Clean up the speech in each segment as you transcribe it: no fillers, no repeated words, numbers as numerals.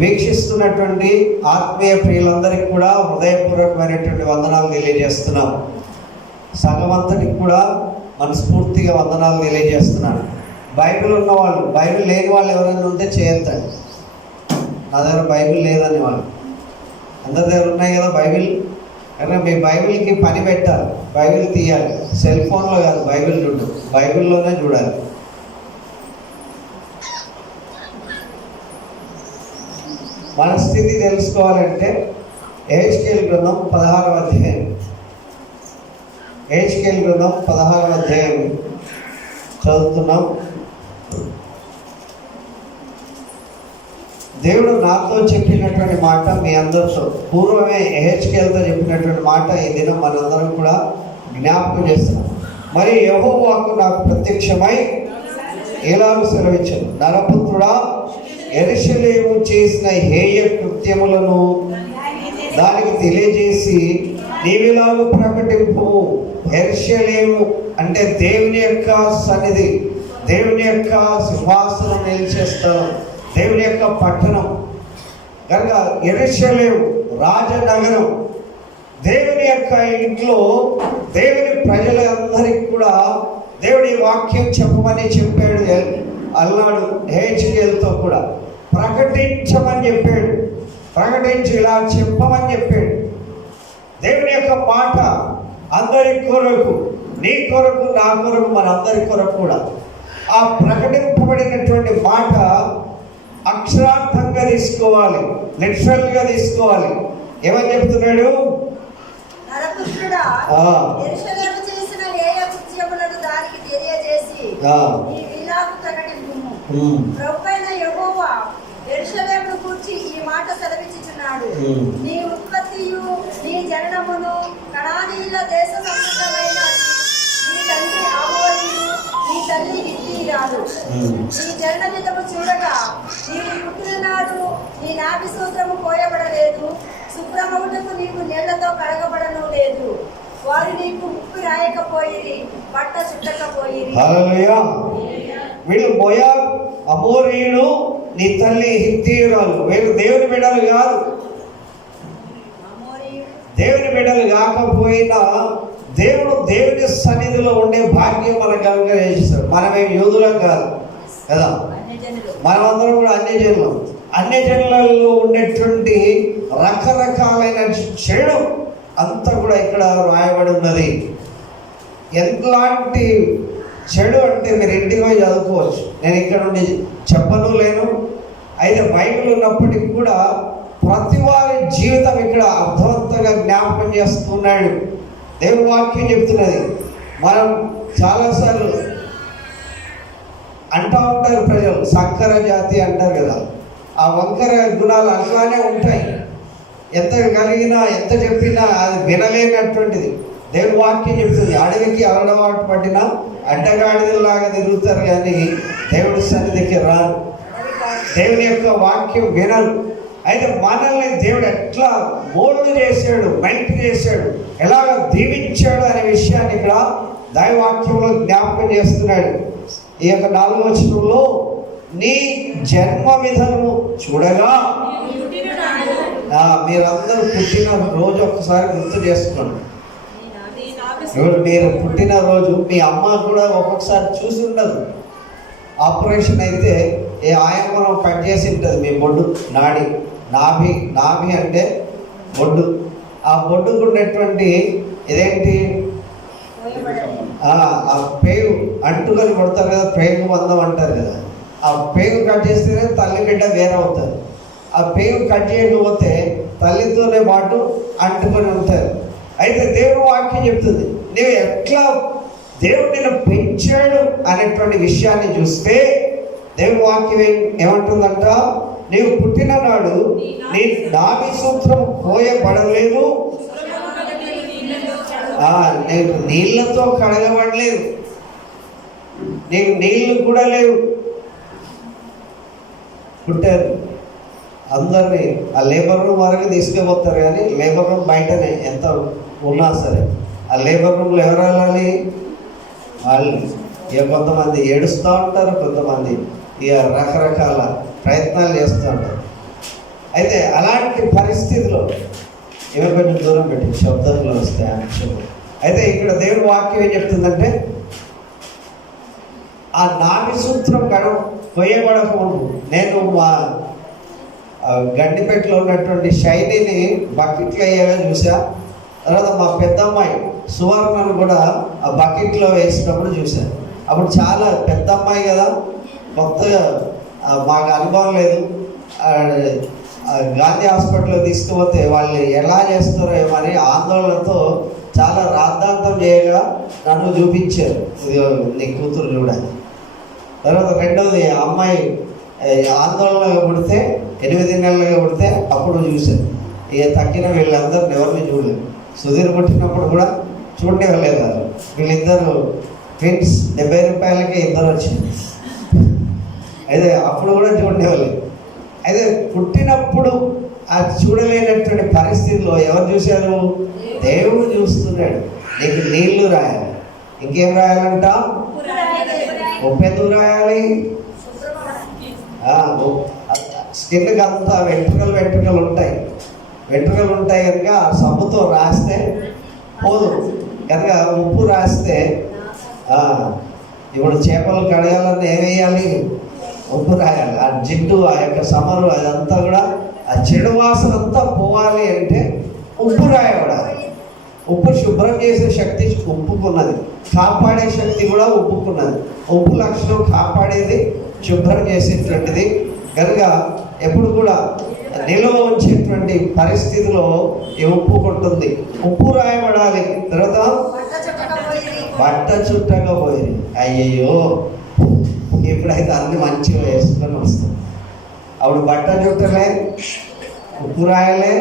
వీక్షిస్తున్నటువంటి ఆత్మీయ ప్రియులందరికీ కూడా హృదయపూర్వకమైనటువంటి వందనాలు తెలియజేస్తున్నాం. సంఘమంతటికి కూడా మనస్ఫూర్తిగా వందనాలు తెలియజేస్తున్నాను. బైబిల్ ఉన్నవాళ్ళు, బైబిల్ లేని వాళ్ళు ఎవరైనా ఉంటే చేయొద్దండి. నా దగ్గర బైబిల్ లేదని వాళ్ళు, అందరి దగ్గర ఉన్నాయి కదా బైబిల్. కానీ మీ బైబిల్కి పని పెట్టాలి, బైబిల్ తీయాలి. సెల్ ఫోన్లో కాదు, బైబిల్ చూడు, బైబిల్లోనే చూడాలి. మన స్థితి తెలుసుకోవాలంటే హెచ్కేల్ గ్రంథం 16వ అధ్యాయం, హెచ్కేల్ గ్రంథం 16వ అధ్యాయం చదువుతున్నాం. దేవుడు నాతో చెప్పినటువంటి మాట మీ అందరితో, పూర్వమే హెచ్కేల్తో చెప్పినటువంటి మాట ఈ దినం మనందరం కూడా జ్ఞాపకం చేస్తున్నాం. మరి యెహోవాకు నాకు ప్రత్యక్షమై ఇలాగ సెలవిచ్చాను, నరపుత్రుడా, యెరూషలేము చేసిన హేయ కృత్యములను దానికి తెలియజేసి నీవిలాగ ప్రకటింపు. యెరూషలేము అంటే దేవుని యొక్క సన్నిధి, దేవుని యొక్క సింహాసనం నిలిచేస్తాను, దేవుని యొక్క పట్టణం కనుక యెరూషలేము రాజనగరం. దేవుని యొక్క ఇంట్లో దేవుని ప్రజలందరికీ కూడా దేవుడి వాక్యం చెప్పమని చెప్పాడు, అన్నాడు. హెచ్కేల్తో కూడా ప్రకటించమని చెప్పాడు, ప్రకటించి ఇలా చెప్పమని చెప్పాడు. దేవుని యొక్క మాట అందరి కొరకు, నీ కొరకు, నా కొరకు, మన అందరి కొరకు కూడా ఆ ప్రకటింపబడినటువంటి మాట అక్షరార్థంగా తీసుకోవాలి, లిటరల్గా తీసుకోవాలి. ఏమని చెప్తున్నాడు? యెరూషలేమును గూర్చి ఈ మాట సెలవిచ్చుచున్నాడు, నీ ఉత్పత్తియు నీ జననమును కనానీయుల దేశ సంబంధమైన నీ తండ్రి ఆమోరీయుడు, నీ తల్లి హిత్తీయురాలు. నీ జనన విధము చూడగా నీవు పుట్టిన నాడు నీ నాభి సూత్రము కోయబడలేదు, శుభ్రమవుటకు నీకు నీళ్లతో కడగబడను లేదు. వారు నీకు ఉప్పు రాయకపోయిరి, బట్ట చుట్టకపోయిరి. హల్లెలూయా. వీళ్ళు మోయాబు, అమోరీయుడు, నీ తల్లి హిత్తీయురాలు. వీళ్ళు దేవుని బిడ్డలు కాదు. దేవుని బిడ్డలు కాకపోయినా దేవుడు దేవుని సన్నిధిలో ఉండే భాగ్యం మనకు అనుగ్రహిస్తాడు. మనమేం యూదులం కాదు కదా, మనమందరం కూడా అన్యజనులు. అన్యజనులలో ఉండేటువంటి రకరకాలైన చెడు అంతా కూడా ఇక్కడ రాయబడి ఉన్నది. ఎలాంటి చెడు అంటే మీరు ఇంటికి పోయి చదువుకోవచ్చు, నేను ఇక్కడ నుండి చెప్పను లేను. అయితే బైబిల్ ఉన్నప్పటికీ కూడా ప్రతి వారి జీవితం ఇక్కడ అర్థవంతంగా జ్ఞాపకం చేస్తున్నాడు. దేవుని వాక్యం చెప్తున్నది. మనం చాలాసార్లు అంటూ ఉంటారు ప్రజలు, సంకర జాతి అంటారు కదా. ఆ వంకర గుణాలు అట్లానే ఉంటాయి. ఎంత కలిగినా, ఎంత చెప్పినా అది వినలేనటువంటిది. దేవుని వాక్యం చెప్తుంది, అడవికి అలవాటు పట్టిన అడ్డగాడిదలాగా తిరుగుతారు కానీ దేవుడి సన్నిధికి రారు, దేవుని యొక్క వాక్యం వినరు. అయితే మనల్ని దేవుడు ఎట్లా మోల్డ్ చేశాడు, మెంట్ చేశాడు, ఎలాగ దీవించాడు అనే విషయాన్ని ఇక్కడ దైవవాక్యంలో జ్ఞాపకం చేస్తున్నాడు. ఈ యొక్క 4వ వచనంలో నీ జన్మ విధము చూడగా, మీరందరూ పుట్టిన రోజు ఒక్కసారి గుర్తు చేసుకోండి. మీరు పుట్టిన రోజు మీ అమ్మ కూడా ఒక్కొక్కసారి చూసి ఉండదు. ఆపరేషన్ అయితే ఏ ఆయమ్మనం కట్ చేసి ఉంటుంది మీ బొడ్డు, నాభి అంటే బొడ్డు. ఆ బొడ్డుకు ఉన్నటువంటి ఇదేంటి, ఆ పేగు అంటుకొని కొడతారు కదా, పేగు మందం అంటారు కదా. ఆ పేగు కట్ చేస్తేనే తల్లి బిడ్డ వేరే అవుతారు. ఆ పేగు కట్ చేయకపోతే తల్లితోనే పాటు అంటుకొని ఉంటారు. అయితే దేవుని వాక్యం చెప్తుంది, నీవు ఎట్లా దేవుడు నిన్ను పెంచాడు అనేటువంటి విషయాన్ని చూస్తే దేవుని వాక్యం ఏమంటుందంట, నీవు పుట్టిన నాడు నీ నాభి సూత్రం కోయబడలేదు, నీకు నీళ్లతో కడగబడలేదు, నీకు నీళ్లు కూడా లేవు. పుట్టారు అందరినీ ఆ లేబర్ రూమ్ వరకు తీసుకుపోతారు, కానీ లేబర్ రూమ్ బయటనే ఎంత ఉన్నా సరే ఆ లేబర్ రూమ్లో ఎవరు వెళ్ళాలి? వాళ్ళు. ఇక కొంతమంది ఏడుస్తూ ఉంటారు, కొంతమంది ఇక రకరకాల ప్రయత్నాలు చేస్తూ ఉంటారు. అయితే అలాంటి పరిస్థితిలో ఏమో కొంచెం దూరం పెట్టి శబ్దంలో వస్తాయి అంశంలో. అయితే ఇక్కడ దేవుడి వాక్యం ఏం చెప్తుందంటే, ఆ నాభి సూత్రం కొయ్యబడక ముందు నేను మా గండిపేటలో ఉన్నటువంటి శైలిని బకెట్లో వేయగా చూసా. తర్వాత మా పెద్దమ్మాయి సువర్ణను కూడా ఆ బకెట్లో వేసినప్పుడు చూశాను. అప్పుడు చాలా పెద్ద అమ్మాయి కదా, కొత్తగా మాకు అనుభవం లేదు. గాంధీ హాస్పిటల్లో తీసుకుపోతే వాళ్ళు ఎలా చేస్తారో ఏమని ఆందోళనతో చాలా రాద్ధాంతం చేయగా నన్ను చూపించారు, నీ కూతురు చూడాలి. తర్వాత రెండవది అమ్మాయి ఆందోళనగా పుడితే 8 నెలలుగా పుడితే అప్పుడు చూశాను. ఇక తక్కిన వీళ్ళందరిని ఎవరిని చూడలేదు. సుధీర్ పుట్టినప్పుడు కూడా చూడలేలేదు వాళ్ళు. వీళ్ళిద్దరు ట్విన్స్ 70 రూపాయలకి ఇద్దరు వచ్చింది. అయితే అప్పుడు కూడా చూడలేదు. అయితే పుట్టినప్పుడు ఆ చూడలేనటువంటి పరిస్థితిలో ఎవరు చూశారు? దేవుడు చూస్తున్నాడు. నీకు నీళ్లు రాయాలి, ఇంకేం రాయాలంట? ఉప్పెందుకు రాయాలి? స్కిన్కి అంతా వెంట్రుకలు ఉంటాయి. వెంట్రుకలు ఉంటాయి కనుక సబ్బుతో రాస్తే పోదు కనుక ఉప్పు రాస్తే, ఇప్పుడు చేపలు కడగాలని ఏం వేయాలి? ఉప్పు రాయాలి. ఆ జిడ్డు, ఆ యొక్క సమరు, అదంతా కూడా ఆ చెడు వాసన అంతా పోవాలి అంటే ఉప్పు రాయబడాలి. ఉప్పు శుభ్రం చేసే శక్తి ఉప్పుకున్నది, కాపాడే శక్తి కూడా ఉప్పుకున్నది. ఉప్పు లక్షణం కాపాడేది, శుభ్రం చేసేటువంటిది కనుక ఎప్పుడు కూడా నిల్వ ఉంచేటువంటి పరిస్థితిలో ఈ ఉప్పు ఉంటుంది. ఉప్పు రాయబడాలి. తర్వాత బట్ట చుట్టకపోయి, అయ్యయ్యో ఇప్పుడైతే అన్ని మంచిగా వేసుకొని వస్తాం. అప్పుడు బట్ట చుట్టలే, ఉప్పు రాయలే,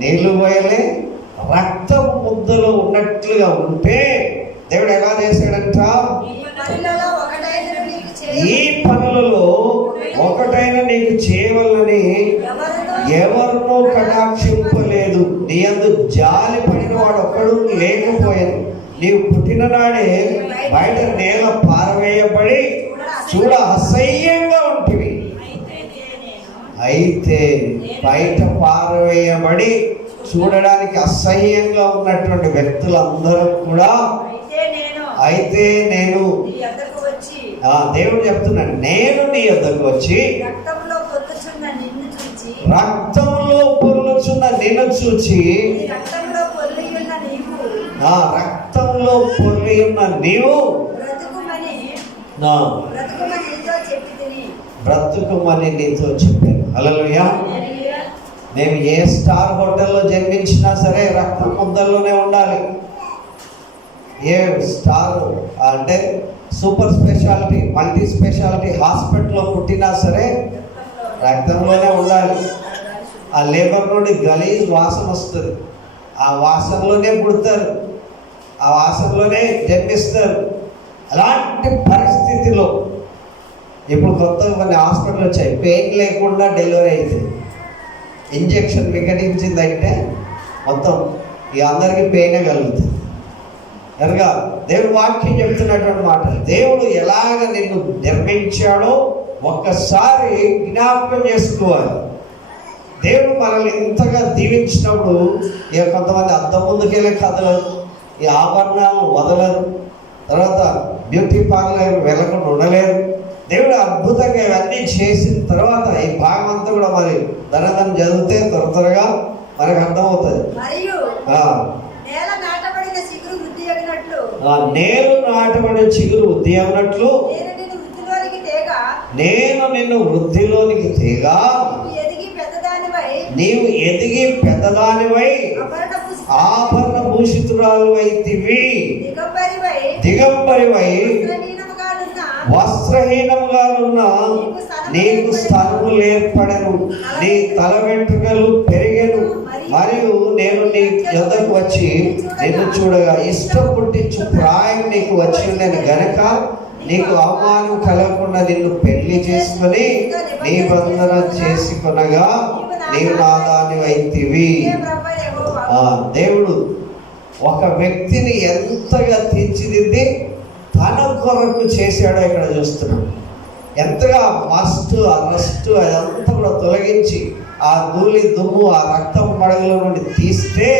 నీళ్లు పోయలే, రక్తం ముద్దలో ఉన్నట్లుగా ఉంటే దేవుడు ఎలా చేశాడంట? ఈ పనులలో ఒకటైన నీకు చేయవలని ఎవరినో కటాక్షింపలేదు. నీ యందు జాలి పడిన వాడు ఒక్కడు లేకపోయాను. నీవు పుట్టిన నాడే బయట నేల పారవేయబడి చూడ అసహ్యంగా ఉంటుంది. అయితే బయట పారవేయబడి చూడడానికి అసహ్యంగా ఉన్నటువంటి వ్యక్తులందరూ కూడా అయితే నేను దేవుడు చెప్తున్నాడు, నేను నీ యొద్దకు వచ్చి రక్తంలో పొర్లుచున్న నిన్ను చూచి, రక్తంలో పొర్లి ఉన్న నీవు బ్రతుకుమని నీతో చెప్పాను. హల్లెలూయా. మేము ఏ స్టార్ హోటల్లో జన్మించినా సరే రక్తం ముద్దల్లోనే ఉండాలి. ఏ స్టార్ అంటే సూపర్ స్పెషాలిటీ, మల్టీ స్పెషాలిటీ హాస్పిటల్లో పుట్టినా సరే రక్తంలోనే ఉండాలి. ఆ లేబర్ నుండి గలీజ్ వాసన వస్తుంది. ఆ వాసనలోనే పుడతారు, ఆ వాసనలోనే జన్మిస్తారు. అలాంటి పరిస్థితిలో ఇప్పుడు కొత్తగా కొన్ని హాస్పిటల్ వచ్చాయి, పెయిన్ లేకుండా డెలివరీ అవుతుంది. ఇంజెక్షన్ వికటించిందంటే మొత్తం ఇక అందరికీ పెయినే కలుగుతుంది. కనుక దేవుడు వాక్యం చెప్తున్నటువంటి మాట, దేవుడు ఎలాగ నిన్ను నిర్మించాడో ఒక్కసారి జ్ఞాపకం చేసుకోవాలి. దేవుడు మనల్ని ఇంతగా దీవించినప్పుడు ఇక కొంతమంది అద్దం ముందుకెళ్ళే కదలరు, ఈ ఆభరణాలను వదలరు, తర్వాత బ్యూటీ పార్లర్ వెళ్ళకుండా ఉండలేరు. దేవుడు అద్భుతంగా ఇవన్నీ చేసిన తర్వాత ఈ భాగం అంతా కూడా మరి ధనధనం చదివితే త్వరగా మనకు అర్థమవుతుంది. నేలు నాటబడిన చిగురు వృద్ధి అగినట్లు నేను నిన్ను వృద్ధిలోనికి తేగా నీవు ఎదిగి పెద్దదానివై ఆభరణ భూషితురాలు అయితివి, దిగంబరివై వస్త్రహీనంగానున్న నీకు స్థనములు ఏర్పడను, నీ తల వెంట్రుకలు పెరిగెను. మరియు నేను నీ యొద్దకు వచ్చి నిన్ను చూడగా ఇష్టం పుట్టించు ప్రాయం నీకు వచ్చి నేను గనక నీకు అవమానం కలగకుండా నిన్ను పెళ్లి చేసుకొని నిబంధన చేసుకొనగా నీవు నా దానివైతివి. దేవుడు ఒక వ్యక్తిని ఎంతగా తీర్చిదిద్ది తన కొరకు చేశాడో ఇక్కడ చూస్తున్నాం. ఎంతగా మస్ట్ ఆ రస్ట్ అదంతా కూడా తొలగించి ఆ ధూళి దుమ్ము ఆ రక్తం మడగల నుండి తీస్తే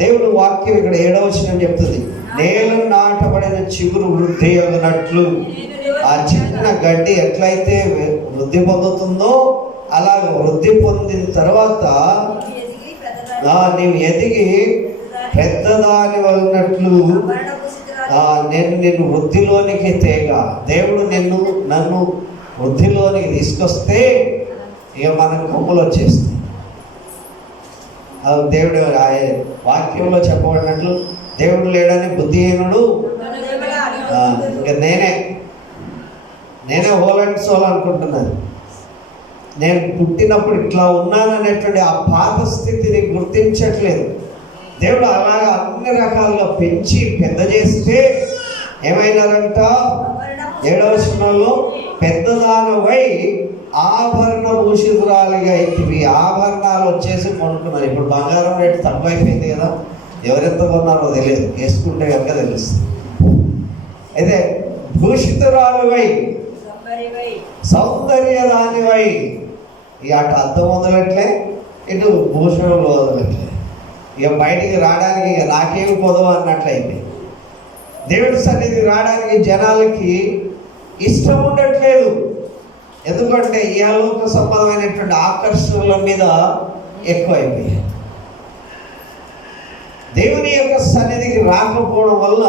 దేవుడు వాక్యం ఇక్కడ 7వ వచనం చెప్తుంది, నేల నాటబడిన చిగురు వృద్ధి అగినట్లు. ఆ చిన్న గడ్డి ఎట్లయితే వృద్ధి పొందుతుందో అలాగ వృద్ధి పొందిన తర్వాత నీవు ఎదిగి పెద్దదాని వలనట్లు నేను నిన్ను వృద్ధిలోనికి తేగ. దేవుడు నన్ను వృద్ధిలోనికి తీసుకొస్తే ఇక మనకు కొమ్ములు వచ్చేస్తాయి. అది దేవుడు వాక్యంలో చెప్పబడినట్లు దేవుడు లేడని బుద్ధిహీనుడు ఇంకా నేనే హోల్ అండ్ సోల్ అనుకుంటున్నాను. నేను పుట్టినప్పుడు ఇట్లా ఉన్నాననేటువంటి ఆ పాత స్థితిని గుర్తించట్లేదు. దేవుడు అలాగా అన్ని రకాలుగా పెంచి పెద్ద చేస్తే ఏమైనారంట 7వ వచనంలో పెద్దదానవై ఆభరణ భూషితురాలిగా అయితివి. ఆభరణాలు వచ్చేసి కొనుక్కున్నారు. ఇప్పుడు బంగారం రేటు తక్కువైపోయింది కదా, ఎవరెంత కొన్నారో తెలియదు, వేసుకుంటే కనుక తెలుస్తుంది. అయితే భూషితురాలివై సౌందర్యదానివై, ఇక అటు అద్దం వదలట్లే ఇటు భూషణలు వదలట్లే, ఇక బయటికి రావడానికి ఇక నాకేమి పొదవు అన్నట్లయింది. దేవుడి సన్నిధికి రావడానికి జనాలకి ఇష్టం ఉండట్లేదు. ఎందుకంటే ఈ ఆలోక సంబంధమైనటువంటి ఆకర్షణల మీద ఎక్కువైపోయాయి. దేవుని యొక్క సన్నిధికి రాకపోవడం వల్ల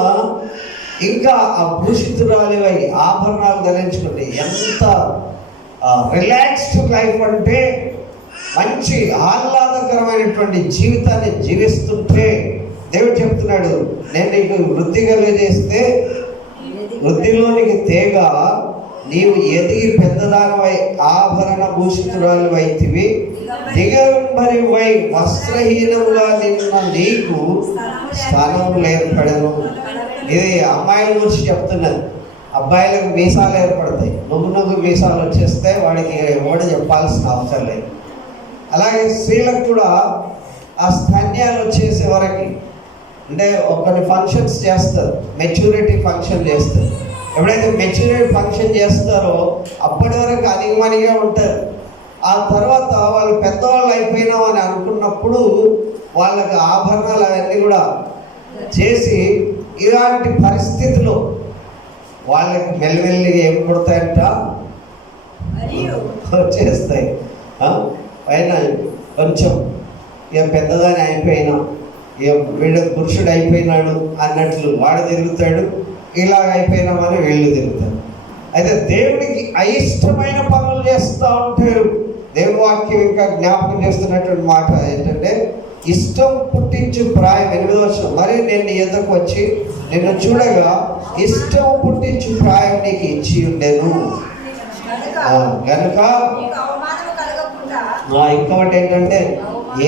ఇంకా ఆ భూషితురాలివై ఆభరణాలు ధరించుకుంటే ఎంత రిలాక్స్డ్ లైఫ్ అంటే మంచి ఆహ్లాదకరమైనటువంటి జీవితాన్ని జీవిస్తుంటే దేవుడు చెప్తున్నాడు, నేను నీకు వృద్ధి కలిగజేస్తే వృద్ధిలోనికి తేగ నీవు ఎదిగి పెద్దదానివై ఆభరణ భూషితురాలివైతివి. దిగంబరివై వస్త్రహీనంగా నిన్న నీకు స్థానములు ఏర్పడను. ఇది అమ్మాయిల గురించి చెప్తున్నది. అబ్బాయిలకు మీసాలు ఏర్పడతాయి, నువ్వు మీసాలు వచ్చేస్తే వాడికి ఎవడు చెప్పాల్సిన అవసరం లేదు. అలాగే స్త్రీలకు కూడా ఆ స్తన్యాలు వచ్చేసే వరకు అంటే కొన్ని ఫంక్షన్స్ చేస్తారు, మెచ్యూరిటీ ఫంక్షన్ చేస్తారు. ఎప్పుడైతే మెచ్యూరిటీ ఫంక్షన్ చేస్తారో అప్పటి వరకు అనిగమనిగా ఉంటారు. ఆ తర్వాత వాళ్ళు పెద్దవాళ్ళు అయిపోయినాం అని అనుకున్నప్పుడు వాళ్ళకి ఆభరణాలు అవన్నీ కూడా చేసి ఇలాంటి పరిస్థితిలో వాళ్ళకి మెల్లిమెల్లిగా ఏం పుడతాయంట, వచ్చేస్తాయి. పైన కొంచెం ఇక పెద్దదాని అయిపోయినా, ఇక వీడు పురుషుడు అయిపోయినాడు అన్నట్లు వాడు తిరుగుతాడు, ఇలాగ అయిపోయినామని వీళ్ళు తిరుగుతారు. అయితే దేవుడికి అయిష్టమైన పనులు చేస్తూ ఉంటారు. దేవుని వాక్యం ఇంకా జ్ఞాపకం చేస్తున్నటువంటి మాట ఏంటంటే, ఇష్టం పుట్టించు ప్రాయం 8వ వచనం, మరి నేను నీ ఎద్దకు వచ్చి నిన్ను చూడగా ఇష్టం పుట్టించు ప్రాయం నీకు ఇచ్చి ఉండేను కనుక. ఇంకొకటి ఏంటంటే,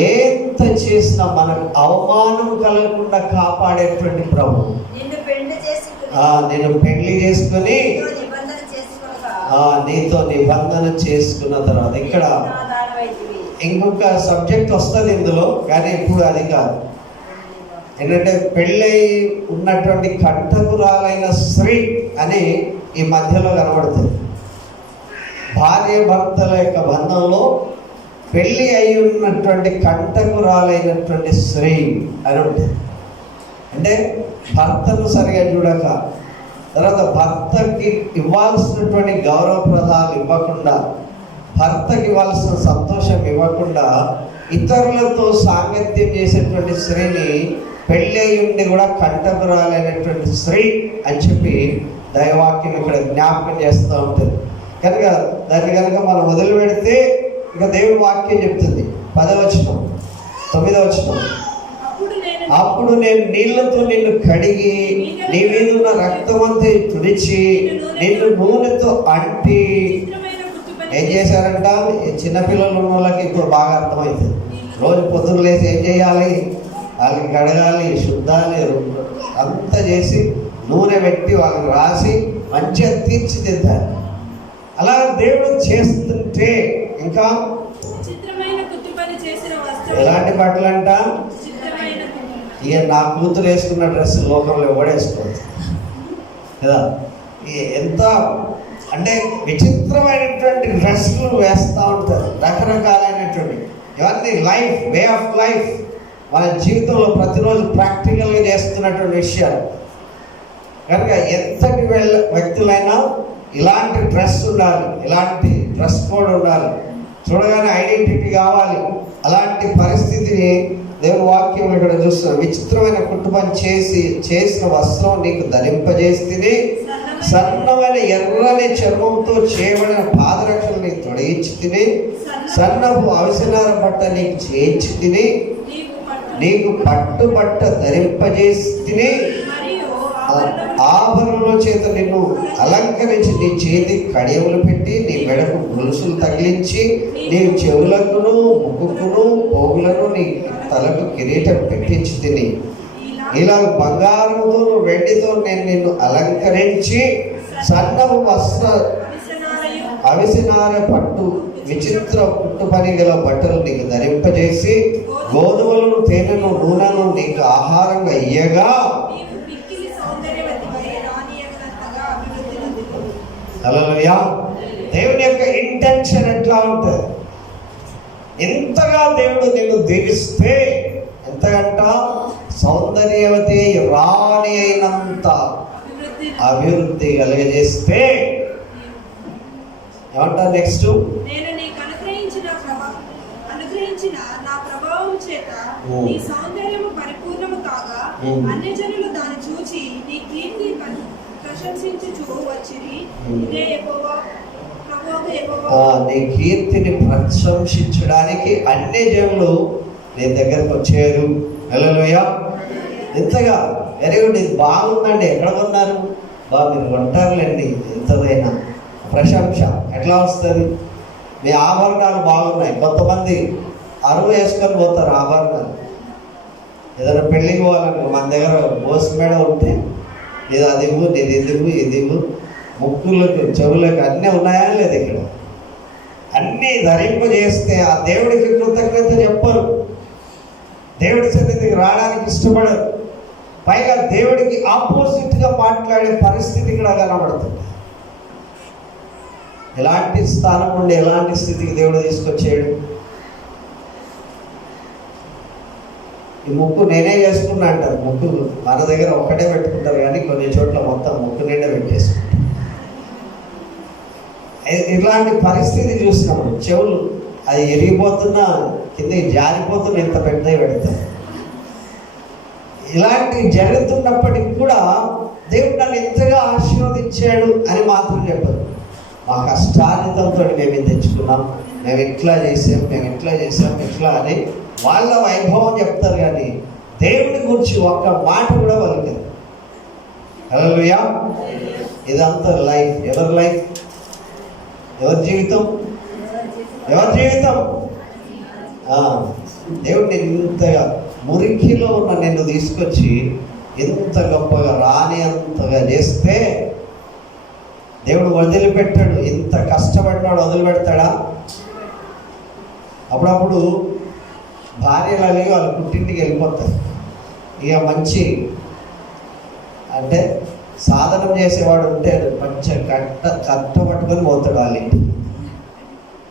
ఎంత చేసినా మనకు అవమానం కలగకుండా కాపాడేటువంటి ప్రభు. నేను పెళ్లి చేసుకుని నీతో నిబంధన చేసుకున్న తర్వాత ఇక్కడ ఇంకొక సబ్జెక్ట్ వస్తుంది ఇందులో, కానీ ఇప్పుడు అది కాదు. ఏంటంటే పెళ్ళై ఉన్నటువంటి కంటకురాలైన స్త్రీ అని ఈ మధ్యలో కనబడుతుంది. భార్య భర్తల యొక్క బంధంలో పెళ్ళి అయి ఉన్నటువంటి కంటకురాలైనటువంటి స్త్రీ అని ఉంటుంది. అంటే భర్తను సరిగా చూడక, తర్వాత భర్తకి ఇవ్వాల్సినటువంటి గౌరవప్రదాలు ఇవ్వకుండా, భర్తకి ఇవ్వాల్సిన సంతోషం ఇవ్వకుండా ఇతరులతో సాంగత్యం చేసేటువంటి స్త్రీని పెళ్ళి అయి ఉండి కూడా కంటకురాలైనటువంటి స్త్రీ అని చెప్పి దైవవాక్యం ఇక్కడ జ్ఞాపకం చేస్తూ ఉంటుంది. కనుక దాన్ని కనుక మనం వదిలిపెడితే ఇక దేవుడి వాక్యం చెప్తుంది 10వ వచనం 9వ వచనం, అప్పుడు నేను నీళ్లతో నిన్ను కడిగి నీ మీద ఉన్న రక్తమంతా తుడిచి నిన్ను నూనెతో అంటి. ఏం చేశారంట? చిన్నపిల్లలు ఉన్న వాళ్ళకి ఇప్పుడు బాగా అర్థమవుతుంది. రోజు పొద్దున్న లేసి ఏం చేయాలి? వాళ్ళకి కడగాలి, శుద్ధాలి, అంతా చేసి నూనె పెట్టి వాళ్ళకి రాసి మంచిగా తీర్చిదిద్దాలి. అలా దేవుడు చేస్తుంటే ఇంకా ఎలాంటి బట్టలు అంట? ఇక నా కూతురు వేసుకున్న డ్రెస్ లోకంలో ఎవడేసుకోవచ్చు కదా. ఎంత అంటే విచిత్రమైనటువంటి డ్రెస్సులు వేస్తూ ఉంటారు, రకరకాలైనటువంటి. ఇవన్నీ లైఫ్, వే ఆఫ్ లైఫ్, మన జీవితంలో ప్రతిరోజు ప్రాక్టికల్గా చేస్తున్నటువంటి విషయాలు. కనుక ఎంతటి వ్యక్తులైనా ఇలాంటి డ్రెస్ ఉండాలి, ఇలాంటి డ్రెస్ కోడ్ ఉండాలి, చూడగానే ఐడెంటిటీ కావాలి. అలాంటి పరిస్థితిని దేవుని వాక్యం ఇక్కడ చూస్తున్నాం. విచిత్రమైన కుటుంబం చేసిన వస్త్రం నీకు ధరింపజేస్తే, సన్నమైన ఎర్రని చర్మంతో చేయబడిన పాదరక్షలు నీకు తొడిగించి తిని, సన్నపు అవిసనార బట్ట నీకు చేయించి తిని, నీకు పట్టు బట్ట ధరింపజేసి తిని, ఆభరణముల చేత నిన్ను అలంకరించి, నీ చేతికి కడియములు పెట్టి, నీ మెడకు గొలుసులు తగిలించి, నీ చెవులకును ముక్కుకును పోగులను, నీ తలకు కిరీటం పెట్టించి తిని, ఇలా బంగారముతో వెండితో నేను నిన్ను అలంకరించి, సన్నపు వస్త్ర అవిసినార పట్టు విచిత్ర పుట్టు పని గల బట్టలు నీకు ధరింపజేసి, గోధుమలను తేనెను నూనెను నీకు ఆహారంగా ఇయ్యగా, హల్లెలూయా. దేవుని యొక్క ఇంటెన్షన్ ఎట్లా ఉంటుంది? ఎంతగా దేవుడు నిన్ను దీవిస్తే, ఎంతగంట సౌందర్యవతి రాణి అయినంత అభివృద్ధి కలిగజేస్తే ఏమంటారు నెక్స్ట్? నేను నీకు అనుగ్రహించిన నా ప్రభావం చేత నీ సౌందర్యము పరిపూర్ణము కాగా, అన్యజనులు దాన్ని చూచి నీ కీర్తి ప్రశంసించుచు వచ్చిరి. ఇదే యెహోవా నీ కీర్తిని ప్రశంసించడానికి అన్ని జనులు నీ దగ్గరకు వచ్చారు. హల్లెలూయా. ఎంతగా వెరీ గుడ్, ఇది బాగుందండి, ఎక్కడ కొన్నారు? మీరు కొంటారులేండి. ఎంతదైనా ప్రశంస ఎట్లా వస్తుంది? మీ ఆభరణాలు బాగున్నాయి. కొంతమంది అరువు వేసుకొని పోతారు ఆభరణాలు. ఏదైనా పెళ్ళికి పోవాలనుకో, మన దగ్గర మోసి మేడ ఉంటే ఇది అది ఇవ్వు, ఇది ఇవ్వు, ముక్కులకు చెవులకు అన్నీ ఉన్నాయా లేదు? ఇక్కడ అన్నీ ధరింపజేస్తే ఆ దేవుడికి కృతజ్ఞత చెప్పరు, దేవుడి సన్నిధికి రావడానికి ఇష్టపడరు. పైగా దేవుడికి ఆపోజిట్గా మాట్లాడే పరిస్థితి ఇక్కడ కనబడుతుంది. ఎలాంటి స్థానం నుండి ఎలాంటి స్థితికి దేవుడు తీసుకొచ్చాడు? ఈ ముక్కు నేనే చేసుకున్నా అంటారు. ముక్కు మన దగ్గర ఒక్కటే పెట్టుకుంటారు, కానీ కొన్ని చోట్ల మొత్తం ముక్కు నిండా పెట్టేసుకుంటారు. ఇలాంటి పరిస్థితి చూసినప్పుడు చెవులు అది ఎరిగిపోతున్నా, కిందకి జారిపోతున్నా, ఇంత పెద్దవి పెడతారు. ఇలాంటివి జరుగుతున్నప్పటికి కూడా దేవుడు నన్ను ఎంతగా ఆశీర్వదించాడు అని మాత్రం చెప్పరు. మా కష్టార్జితంతో మేము ఇది తెచ్చుకున్నాం, మేము ఇట్లా చేసాం ఇట్లా అని వాళ్ళ వైభవం చెప్తారు, కానీ దేవుడి గురించి ఒక్క మాట కూడా పలకరు. హల్లెలూయా. ఇదంతా లైఫ్. ఎవరి లైఫ్? ఎవరి జీవితం? దేవుడు ఇంతగా మురికిలో ఉన్న నిన్ను తీసుకొచ్చి ఎంత గొప్పగా రాని అంతగా చేస్తే దేవుడు వదిలిపెట్టాడు. ఇంత కష్టపడినాడు వదిలిపెడతాడా? అప్పుడప్పుడు భార్యలు అలాగే వాళ్ళ పుట్టింటికి వెళ్ళిపోతారు. ఇక మంచి అంటే సాధనం చేసేవాడు ఉంటే కొంచెం కట్ట పట్టుకొని పోతాడు వాళ్ళ ఇంటికి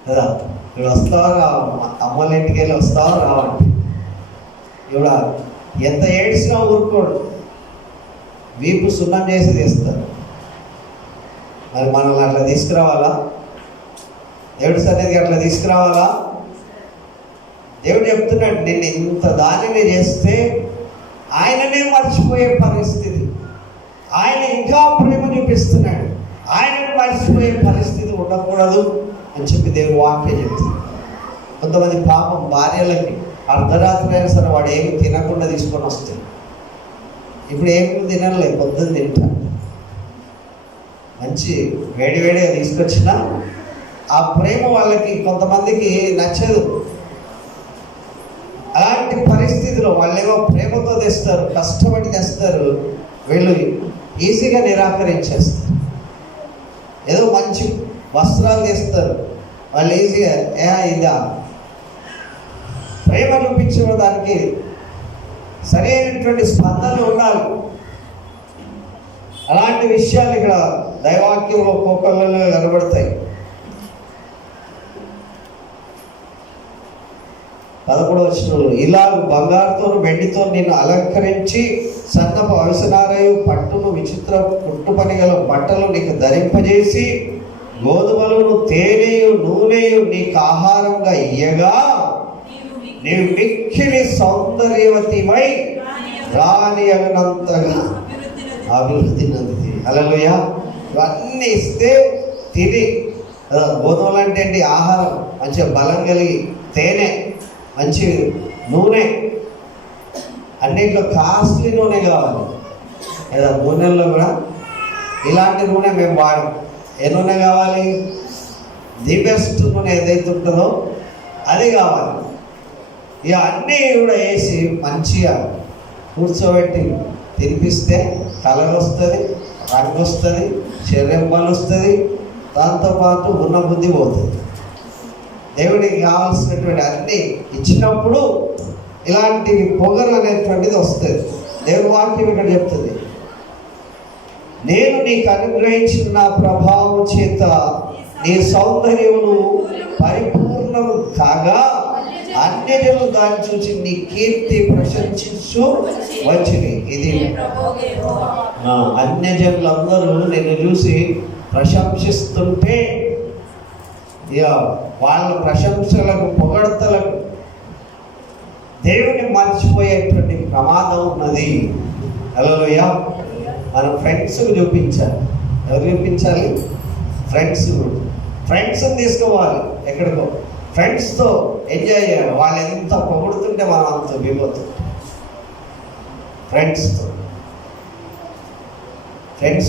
కదా. ఇప్పుడు వస్తావా రావా, అమ్మల ఇంటికి వెళ్ళి వస్తావా రావండి. ఇవిడ ఎంత ఏడ్చినా ఊరుకోడు, వీపు సున్నం చేసి తీస్తారు. మరి మనల్ని అట్లా తీసుకురావాలా? దేవుడి సన్నిధికి అట్లా తీసుకురావాలా? దేవుడు చెప్తున్నాడు, నిన్ను ఇంత దానిని చేస్తే ఆయననే మర్చిపోయే పరిస్థితి, ఆయన ఇంకా ప్రేమ చూపిస్తున్నాడు, ఆయనను మర్చిపోయే పరిస్థితి ఉండకూడదు అని చెప్పి దేవుడు వాక్యం చెప్తుంది. కొంతమంది పాపం భార్యలకి అర్ధరాత్రి అయినా సరే వాడు ఏమి తినకుండా తీసుకొని వస్తాడు. ఇప్పుడు ఏమి తినలే, పొద్దున్న తింటా, మంచి వేడివేడిగా తీసుకొచ్చిన ఆ ప్రేమ వాళ్ళకి కొంతమందికి నచ్చదు. అలాంటి పరిస్థితిలో వాళ్ళేమో ప్రేమతో తెస్తారు, కష్టపడి తెస్తారు, వీళ్ళు ఈజీగా నిరాకరించేస్తారు. ఏదో మంచి వస్త్రాలు తెస్తారు, వాళ్ళు ఈజీగా ఇదా ప్రేమ చూపించే దానికి సరైనటువంటి స్పందన ఉండాలి. అలాంటి విషయాలు ఇక్కడ దైవాక్యంలో ఒక్కొక్కళ్ళలో కనబడతాయి. 11వ వచనంలో, ఇలాగ బంగారుతో వెండితో నిన్ను అలంకరించి సన్నపు అవిసనారయు పట్టును విచిత్ర కుట్టు పని గల బట్టలు నీకు ధరింపజేసి గోధుమలను తేనెయు నూనెయు నీకు ఆహారంగా ఇయ్యగా నీవు మిక్కిలి సౌందర్యవతివై రాని అనంతగా అభివృద్ధి నంది. హల్లెలూయా. ఇవన్నీ ఇస్తే తిని, గోధుమలు అంటే ఏంటి? ఆహారం, మంచిగా బలం కలిగి, తేనె, మంచి నూనె, అన్నింటిలో కాస్ట్లీ నూనె కావాలి లేదా నూనెల్లో కూడా ఇలాంటి నూనె మేము వాడం. ఏ నూనె కావాలి? ది బెస్ట్ నూనె ఏదైతే ఉంటుందో అది కావాలి. ఇక అన్నీ కూడా వేసి మంచిగా కూర్చోబెట్టి తినిపిస్తే కలర్ వస్తుంది, రంగు వస్తుంది, శరీరం బలం వస్తుంది, దాంతోపాటు ఉన్న బుద్ధి పోతుంది. దేవుడికి కావాల్సినటువంటి అన్నీ ఇచ్చినప్పుడు ఇలాంటి పొగరు అనేటువంటిది వస్తుంది. దేవుడి వాక్యం ఇక్కడ చెప్తుంది, నేను నీకు అనుగ్రహించిన నా ప్రభావం చేత నీ సౌందర్యమును పరిపూర్ణం కాగా అన్యజనులు దాన్ని చూసి నీ కీర్తి ప్రశంసించు వచ్చింది. ఇది అన్యజనులందరూ నిన్ను చూసి ప్రశంసిస్తుంటే ఇక వాళ్ళ ప్రశంసలకు పొగడతలకు దేవుని మర్చిపోయేటువంటి ప్రమాదం ఉన్నది. హల్లెలూయా. మన ఫ్రెండ్స్కి చూపించాలి. ఎవరు చూపించాలి? ఫ్రెండ్స్ని తీసుకోవాలి ఎక్కడికో, ఫ్రెండ్స్తో ఎంజాయ్ చేయాలి. వాళ్ళు ఎంత పొగుడుతుంటే మనం అంత విపోతుంది. ఫ్రెండ్స్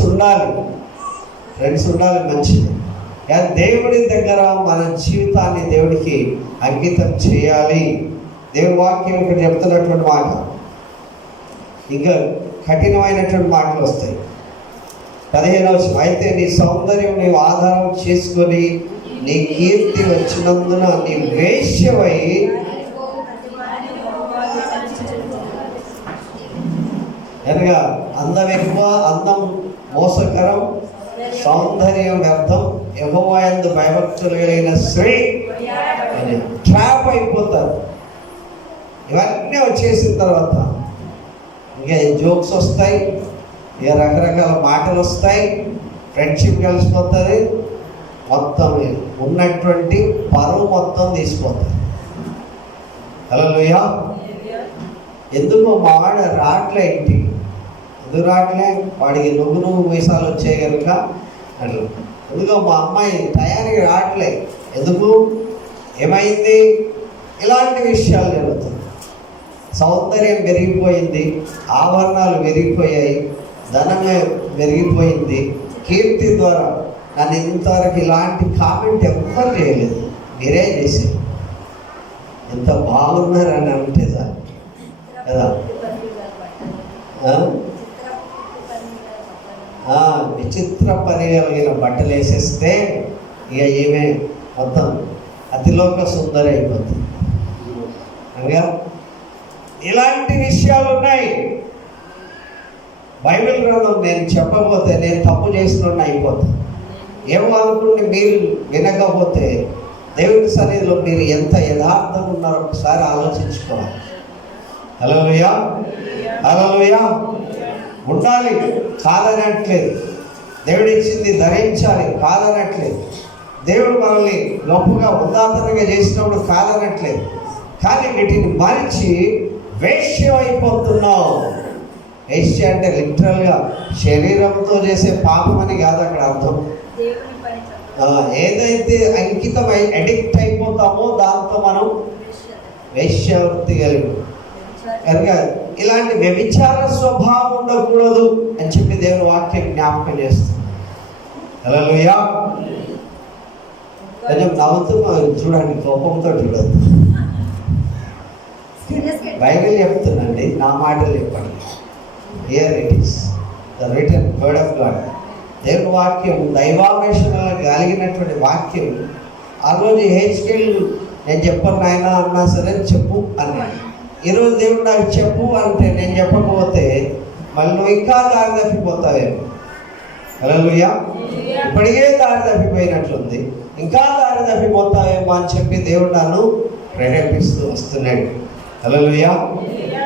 ఉండాలి మంచిది. కానీ దేవుడి దగ్గర మన జీవితాన్ని దేవుడికి అంకితం చేయాలి. దేవుడి వాక్యం ఇక్కడ చెప్తున్నటువంటి మాట, ఇంకా కఠినమైనటువంటి మాటలు వస్తాయి. 15వ వచనం, అయితే నీ సౌందర్యం నీవు ఆధారం చేసుకొని నీ కీర్తి వచ్చినందున నీ వేశ్యవై అనగా అందం ఎక్కువ, అందం మోసకరం, సౌందర్యం వ్యర్థం, యెహోవా యందు భయభక్తులు కలిగిన స్త్రీ ట్రాప్ అయిపోతారు. ఇవన్నీ వచ్చేసిన తర్వాత ఇంకా జోక్స్ వస్తాయి, ఇక రకరకాల మాటలు వస్తాయి, ఫ్రెండ్షిప్ కలిసిపోతుంది, మొత్తం ఉన్నటువంటి పరువు మొత్తం తీసిపోతుంది. హల్లెలూయా. ఎందుకు మా వాడు రావట్లే ఇంటికి? ఎందుకు రావట్లే? వాడికి నువ్వు మీసాలు వచ్చాయి కనుక అట్లా. ఎందుకో మా అమ్మాయి టయానికి రావట్లే, ఎందుకు? ఏమైంది? ఇలాంటి విషయాలు జరుగుతుంది. సౌందర్యం పెరిగిపోయింది, ఆభరణాలు పెరిగిపోయాయి, ధనమే పెరిగిపోయింది, కీర్తి ద్వారా. నన్ను ఇంతవరకు ఇలాంటి కామెంట్ ఎవ్వరు చేయలేదు, మీరే చేశారు. ఎంత బాగున్నారని అంటే సార్ కదా. విచిత్ర పని కలిగిన బట్టలు వేసేస్తే ఇక ఈమె మొత్తం అతిలోక సుందరి అయిపోతుంది. అనగా ఇలాంటి విషయాలు ఉన్నాయి. బైబిల్ గ్రంథం నేను చెప్పకపోతే నేను తప్పు చేసిన అయిపోతాను. ఏమో అనుకుంటే మీరు వినకపోతే దేవుడి సన్నిధిలో మీరు ఎంత యథార్థంగా ఉన్నారో ఒకసారి ఆలోచించుకోవాలి. హల్లెలూయా. ఉండాలి, కాదనట్లేదు. దేవుడు ఇచ్చింది ధరించాలి, కాదనట్లేదు. దేవుడు మనల్ని గొప్పగా ఉదాత్తనంగా చేసినప్పుడు కాదనట్లేదు. కానీ వీటిని మరిచి వేశ్య అయిపోతున్నావు. వేశ్య అంటే లిటరల్గా శరీరంతో చేసే పాపం అని కాదు అక్కడ అర్థం. ఏదైతే అంకితమై అడిక్ట్ అయిపోతామో దాంతో మనం వేశ్యావృత్తి కలిగి కనుక ఇలాంటి వ్యభిచార స్వభావం ఉండకూడదు అని చెప్పి దేవుని వాక్యం జ్ఞాపకం చేస్తుంది. హల్లెలూయా. కొంచెం నవ్వుతూ చూడండి, కోపంతో చూడద్దు. బైబిల్ చెప్తుందండి, నా మాటలు చెప్పండి. Here it is the written word of God. దేవుని వాక్యం దైవావేశంగా కలిగినటువంటి వాక్యం. ఆ రోజు హెచ్కేల్ నేను చెప్పను నాయన అన్నా సరే చెప్పు అన్నాడు. ఈరోజు దేవుడు నాకు చెప్పు అంటే నేను చెప్పకపోతే మళ్ళీ నువ్వు ఇంకా దారి తప్పిపోతావేమో. హల్లెలూయా. ఇప్పటికే దారి తప్పిపోయినట్లుంది, ఇంకా దారి తప్పిపోతావేమో అని చెప్పి దేవుడు నన్ను ప్రేరేపిస్తూ వస్తున్నాడు. హల్లెలూయా.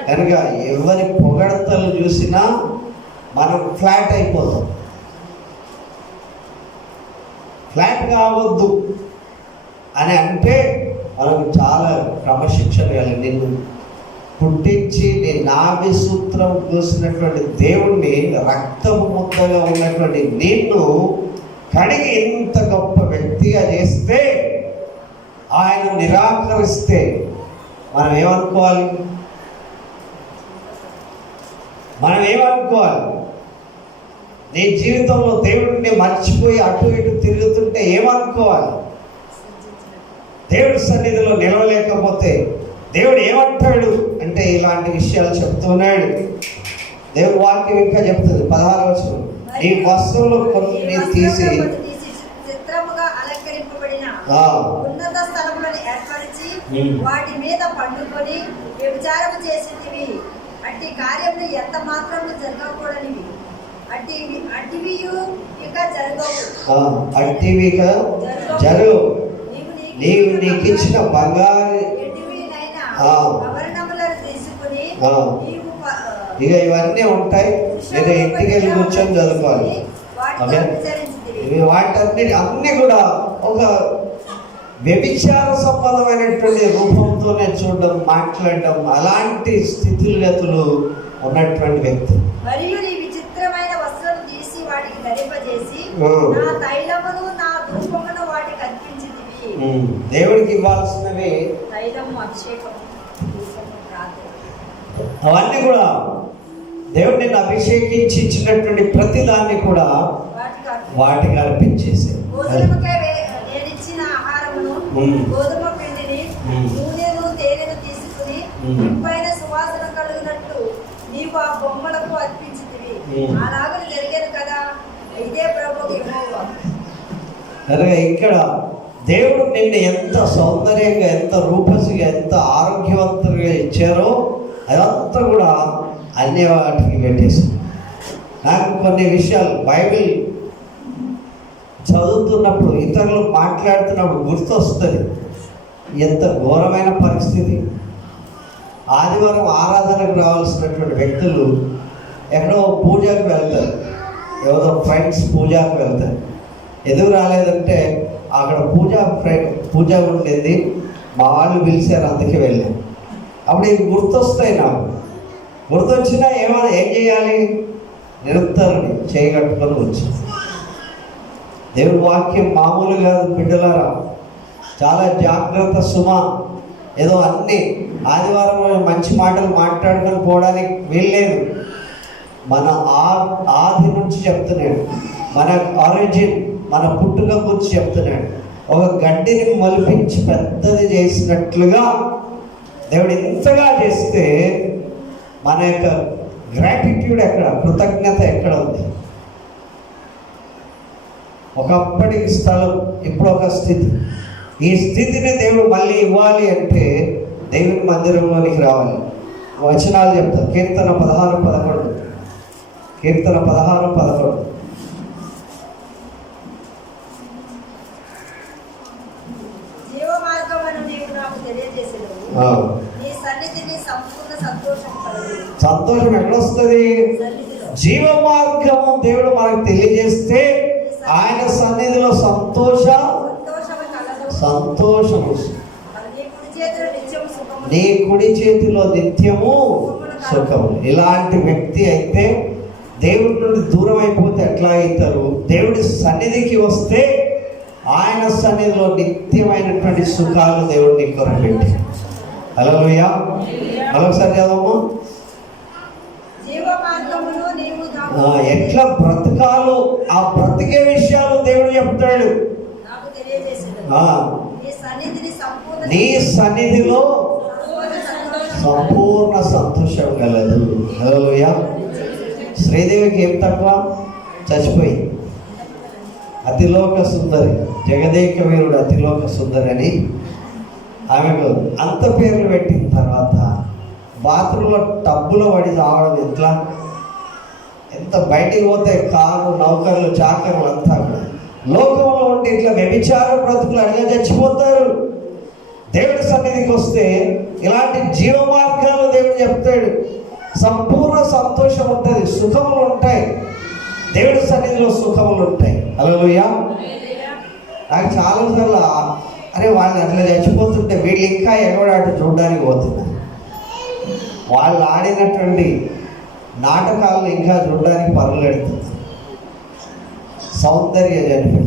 కనుక ఎవరి పొగడతలు చూసినా మనం ఫ్లాట్ అయిపోతాం. ఫ్లాట్ కావద్దు అని అంటే మనకు చాలా క్రమశిక్షణ కలిగి, నిన్ను పుట్టించి నీ నాభి సూత్రం చూసినటువంటి దేవుణ్ణి, రక్తము ముద్దగా ఉన్నటువంటి నిన్ను కడిగి ఇంత గొప్ప వ్యక్తిగా చేస్తే, ఆయన నిరాకరిస్తే మనం ఏమనుకోవాలి? మనం ఏమనుకోవాలి? నీ జీవితంలో దేవుడిని మర్చిపోయి అటు ఇటు తిరుగుతుంటే ఏమనుకోవాలి? దేవుడి సన్నిధిలో నిలవలేకపోతే దేవుడు ఏమంటాడు అంటే ఇలాంటి విషయాలు చెప్తున్నాడు. దేవుడు వాక్యం ఇంకా చెప్తుంది 16వ వచనం, నీ వస్త్రంలో కొన్ని తీసి చిత్రముగా అలంకరింపబడిన ఉన్నత స్థలములను ఏర్పరిచి వాటి మీద పండుకొని వ్యభిచారము చేసినవి, అట్టి కార్యములు ఎంత మాత్రం జరగకూడనివి, అట్టివియు ఇక జరగవు. నీవు నీకు ఇచ్చిన బంగారు ఆభరణములను తీసుకుని ఇక ఇవన్నీ ఉంటాయి. మీరు ఇంటికి వెళ్ళి కూర్చొని చదువుకోవాలి. వాటన్ని అన్ని కూడా ఒక వ్యభిచార సంబంధమైనటువంటి రూపంతోనే చూడడం, మాట్లాడడం, అలాంటి స్థితిగతులు ఉన్నటువంటి వ్యక్తి. మరియు నీ విచిత్రమైన వస్త్రం తీసి వాటికి ధరింపజేసి నా తైలమును నా ధూపమును వాటికి అర్పించింది. దేవుడికి ఇవ్వాల్సినవి తైలము, అభిషేకము, అవన్నీ కూడా దేవుడు నిన్ను అభిషేకించి ఇచ్చినటువంటి ప్రతి దాన్ని కూడా వాటికి అర్పించేసే. నేనిచ్చిన ఆహారమును, గోధుమ పిండిని, నూనెను, తేనెను తీసుకుని ఇంపైన సువాసన కలిగినట్లు నీవు ఆ బొమ్మలకు అర్పించింది. అలాగని జరిగాను కదా, ఇదే ప్రభువుకి యెహోవా. ఇక్కడ దేవుడు నిన్ను ఎంత సౌందర్యంగా, ఎంత రూపసిగా, ఎంత ఆరోగ్యవంతులుగా ఇచ్చారో అదంతా కూడా అన్ని వాటికి పెట్టేసి. నాకు కొన్ని విషయాలు బైబిల్ చదువుతున్నప్పుడు, ఇతరులు మాట్లాడుతున్నప్పుడు గుర్తొస్తుంది. ఎంత ఘోరమైన పరిస్థితి. ఆదివారం ఆరాధనకు రావాల్సినటువంటి వ్యక్తులు ఎక్కడో పూజకు వెళ్తారు, ఎవరో ఫ్రెండ్స్ పూజకు వెళ్తారు. ఎందుకు రాలేదంటే అక్కడ పూజ ఉండేది, మా వాళ్ళు పిలిచారు, అందుకే వెళ్ళాను. అప్పుడు ఇవి గుర్తొస్తాయి. నాకు గుర్తొచ్చినా ఏం చేయాలి? నిరుత్తరని చేయగట్టుకొని వచ్చి. దేవుడి వాక్యం మామూలు కాదు బిడ్డలారా, చాలా జాగ్రత్త సుమ. ఏదో అన్ని ఆదివారం మంచి మాటలు మాట్లాడుకొని పోవడానికి వీల్లేదు. మన ఆది నుంచి చెప్తున్నాడు, మన ఆరిజిన్, మన పుట్టుక గురించి చెప్తున్నాడు. ఒక గడ్డిని మొలిపించి పెద్దది చేసినట్లుగా దేవుడు ఇంతగా చేస్తే మన యొక్క గ్రాటిట్యూడ్ ఎక్కడ, కృతజ్ఞత ఎక్కడ ఉంది? ఒకప్పటి స్థలం, ఇప్పుడు ఒక స్థితి. ఈ స్థితిని దేవుడు మళ్ళీ ఇవ్వాలి అంటే దేవుని మందిరంలోనికి రావాలి. వచనాలు చెప్తారు. కీర్తన 16:11. కీర్తన 16:11. జీవ మార్గమును నీవు నాకు తెలియజేసేదవు. నీ సన్నిధిని సంపూర్ణ సంతోషం కలుగును. సంతోషం ఎక్కడొస్తుంది? జీవ మార్గము దేవుడు మనకు తెలియజేస్తే ఆయన సన్నిధిలో సంతోషము. నీ కుడి చేతిలో నిత్యము సుఖము. ఇలాంటి వ్యక్తి అయితే దేవుడి నుండి దూరం అయిపోతే ఎట్లా అవుతారు? దేవుడి సన్నిధికి వస్తే ఆయన సన్నిధిలో నిత్యమైనటువంటి సుఖాలు దేవుడు నీ కొరకు పెట్టి. హల్లెలూయా. మరొకసారి చదవము. ఎట్లా బ్రతకాలో ఆ బ్రతికే విషయాలు దేవుడు చెప్తాడు. నీ సన్నిధిలో సంపూర్ణ సంతోషం కలదు. హల్లెలూయా. శ్రీదేవికి ఏం తక్కువ? చచ్చిపోయి అతిలోక సుందరి, జగదేక వీరుడు అతిలోక సుందరి అని ఆమెకు అంత పేర్లు పెట్టిన తర్వాత బాత్రూంలో టబ్బులో పడి రావడం ఎట్లా? ఎంత బయటికి పోతే కారు నౌకర్లు చాకర్లు అంతా కూడా లోకంలో ఉండి ఇట్లా వ్యభిచార బ్రతుకులు అట్లా చచ్చిపోతారు. దేవుడి సన్నిధికి వస్తే ఇలాంటి జీవ మార్గాలు దేవుడు చెప్తాడు. సంపూర్ణ సంతోషం ఉంటుంది, సుఖములు ఉంటాయి, దేవుడి సన్నిధిలో సుఖములు ఉంటాయి. హల్లెలూయా. నాకు చాలాసార్లు అరే వాళ్ళని అట్లా చచ్చిపోతుంటే వీళ్ళు ఇంకా ఎగవడాటు చూడడానికి పోతున్నారు. వాళ్ళు ఆడినటువంటి నాటకాలను ఇంకా చూడడానికి పరుగులెడుతుంది. సౌందర్య జన్మ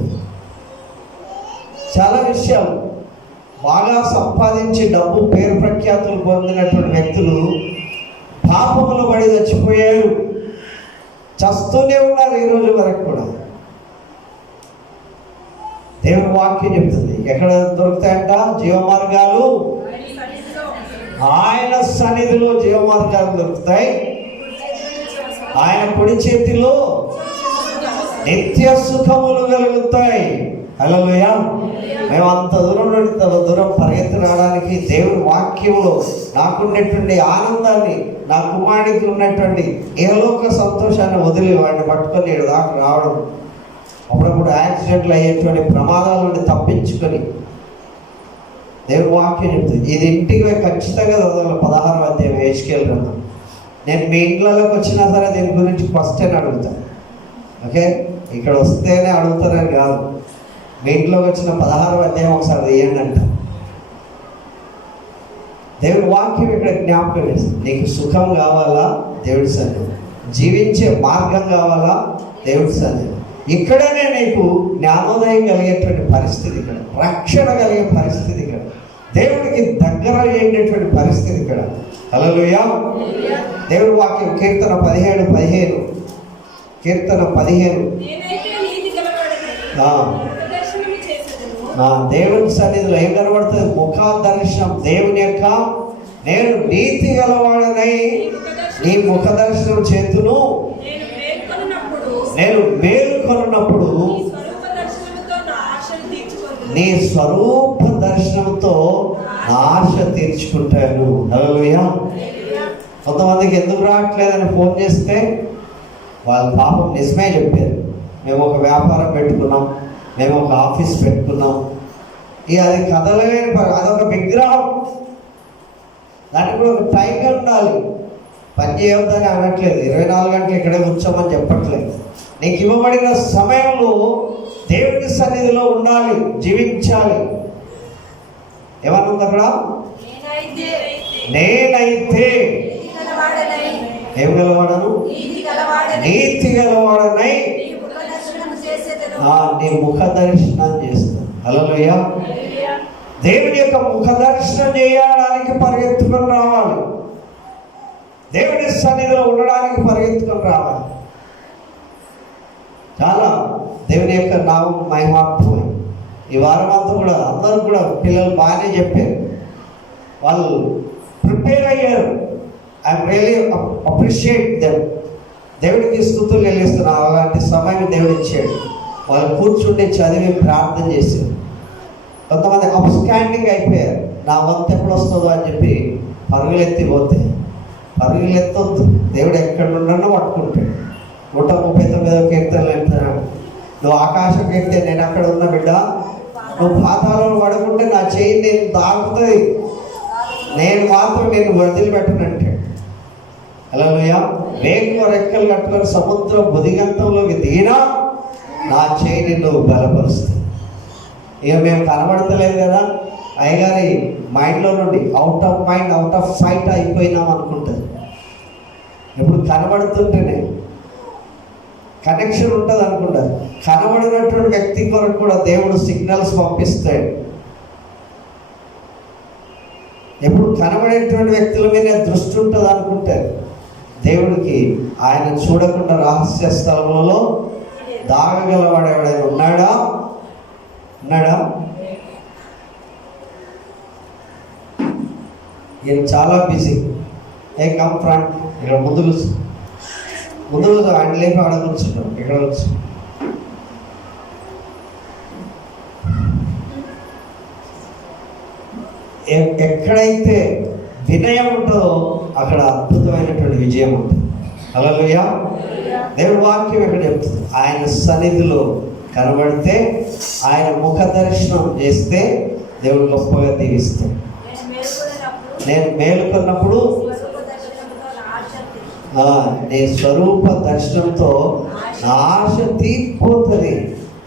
చాలా విషయాలు బాగా సంపాదించి డబ్బు పేరు ప్రఖ్యాతులు పొందినటువంటి వ్యక్తులు పాపములో పడి చచ్చిపోయారు, చస్తూనే ఉన్నారు ఈ రోజు వరకు కూడా. దేవుని వాక్యం చెప్తుంది ఎక్కడ దొరుకుతాయంట జీవ మార్గాలు, ఆయన సన్నిధిలో జీవ మార్గాలు దొరుకుతాయి, ఆయన కుడి చేతిలో నిత్య సుఖములు కలుగుతాయి. హల్లెలూయా. మేము అంత దూరం నుండి ఇంత దూరం పరిగెత్తి రావడానికి దేవుని వాక్యంలో నాకున్నటువంటి ఆనందాన్ని, నా కుమారుడికి ఉన్నటువంటి ఏలోక సంతోషాన్ని వదిలి వాడిని పట్టుకొని నేను దాకా రావడం, అప్పుడప్పుడు యాక్సిడెంట్లు అయ్యేటువంటి ప్రమాదాల నుండి తప్పించుకొని దేవుని వాక్యం చెప్తుంది. ఇది ఇంటికి పోయి ఖచ్చితంగా చదవాలి. 16వ అధ్యాయం హెచ్కేల్ గ్రంథం. నేను మీ ఇంట్లోకి వచ్చినా సరే దీని గురించి క్వశ్చన్ అడుగుతాను. ఓకే, ఇక్కడ వస్తేనే అడుగుతారని కాదు, మీ ఇంట్లోకి వచ్చిన 16వ అధ్యాయం ఒకసారి తీయండి అంట. దేవుడి వాక్యం ఇక్కడ జ్ఞాపకం చేస్తుంది. నీకు సుఖం కావాలా, దేవుడి సన్నిధి. జీవించే మార్గం కావాలా, దేవుడి సన్నిధి. ఇక్కడనే నీకు జ్ఞానోదయం కలిగేటువంటి పరిస్థితి, ఇక్కడ రక్షణ కలిగే పరిస్థితి, ఇక్కడ దేవుడికి దగ్గర అయ్యేటటువంటి పరిస్థితి ఇక్కడ. హల్లెలూయా. దేవుడి వాక్యం కీర్తన 17:15. కీర్తన 15. దేవుని సన్నిధిలో ఏం కనబడుతుంది? ముఖ దర్శనం. దేవుని యొక్క నేను నీతి గలవాడనై నీ ముఖ దర్శనం చేతును, నేను మేలుకొనున్నప్పుడు నీ స్వరూప దర్శనంతో నా ఆశ తీర్చుకుంటాను. హల్లెలూయా. కొంతమందికి ఎందుకు రావట్లేదని ఫోన్ చేస్తే వాళ్ళ పాపం నిజమే చెప్పారు. మేము ఒక వ్యాపారం పెట్టుకున్నాం, మేము ఒక ఆఫీస్ పెట్టుకున్నాం, ఇక అది కదలలేని అదొక విగ్రహం, దానికి కూడా ఒక టైం ఉండాలి. పని చేయవద్దని అనట్లేదు, 24 గంటలు ఇక్కడే కూర్చోమని చెప్పట్లేదు. నీకు ఇవ్వబడిన సమయంలో దేవుని సన్నిధిలో ఉండాలి, జీవించాలి. ఏమన్నా అక్కడ? నేనైతే ఏం గలవాడను? నీతి గలవాడనై నీ ముఖ దర్శనం చేస్తాను. హల్లెలూయా. దేవుని యొక్క ముఖ దర్శనం చేయడానికి పరిగెత్తుకొని రావాలి, దేవుని సన్నిధిలో ఉండడానికి పరిగెత్తుకొని రావాలి. చాలా దేవుని యొక్క నామం మహిమార్థమై ఈ వారం అంతా కూడా అందరూ కూడా పిల్లలు బాగానే చెప్పారు, వాళ్ళు ప్రిపేర్ అయ్యారు. I'm really appreciate them. దేవుడికి స్తుతులు చెల్లిస్తున్నాను. అలాంటి సమయం దేవుడు ఇచ్చాడు. వాళ్ళు కూర్చుంటే చదివి ప్రార్థన చేశారు. కొంతమంది అప్స్టాండింగ్ అయిపోయారు, నా వంతు ఎప్పుడు వస్తుందో అని చెప్పి పరుగులెత్తిపోతే పరుగులెత్తొద్దు. దేవుడు ఎక్కడ ఉండనో పట్టుకుంటాడు. 139వ కీర్తనలు అంటున్నాడు, నువ్వు ఆకాశం ఎక్కితే నేను అక్కడ ఉన్న బిడ్డ, నువ్వు పాతాళంలో పడుకుంటే నా చేయి నేను తాకుతుంది, నేను మాత్రం నేను వదిలిపెట్టనంటాడు. హల్లెలూయా. వేగంగా రెక్కలు కట్టుకొని సముద్రం బుదిగంతంలోకి దిగినా నా చేయిని నువ్వు బలపరుస్తావు. ఇక మేము కనబడతలేదు కదా, అయ్యగారి మైండ్లో నుండి out of mind out of sight అయిపోయినాం అనుకుంటుంది. ఇప్పుడు కనబడుతుంటేనే కనెక్షన్ ఉంటుంది అనుకుంటారు. కనబడినటువంటి వ్యక్తి కొరకు కూడా దేవుడు సిగ్నల్స్ పంపిస్తాడు. ఎప్పుడు కనబడేటువంటి వ్యక్తుల మీద దృష్టి ఉంటుంది అనుకుంటారు. దేవుడికి ఆయన చూడకుండా రహస్య స్థలములలో దాగగలవాడు ఎవడైనా ఉన్నాడా? ఈయన చాలా బిజీ. ఏ కమ్ ఫ్రంట్, ఇక్కడ ముందు ఆయన లేపి ఆడ కూర్చుంటాం, ఇక్కడ కూర్చు. ఎక్కడైతే వినయం ఉంటుందో అక్కడ అద్భుతమైనటువంటి విజయం ఉంటుంది. హల్లెలూయా. దేవుడి వాక్యం ఇక్కడ చెప్తుంది, ఆయన సన్నిధిలో కనబడితే, ఆయన ముఖ దర్శనం చేస్తే దేవుడు గొప్పగా దీవిస్తాడు. నేను మేలుకున్నప్పుడు నీ స్వరూప దర్శనంతో నా ఆశ తీరిపోతుంది.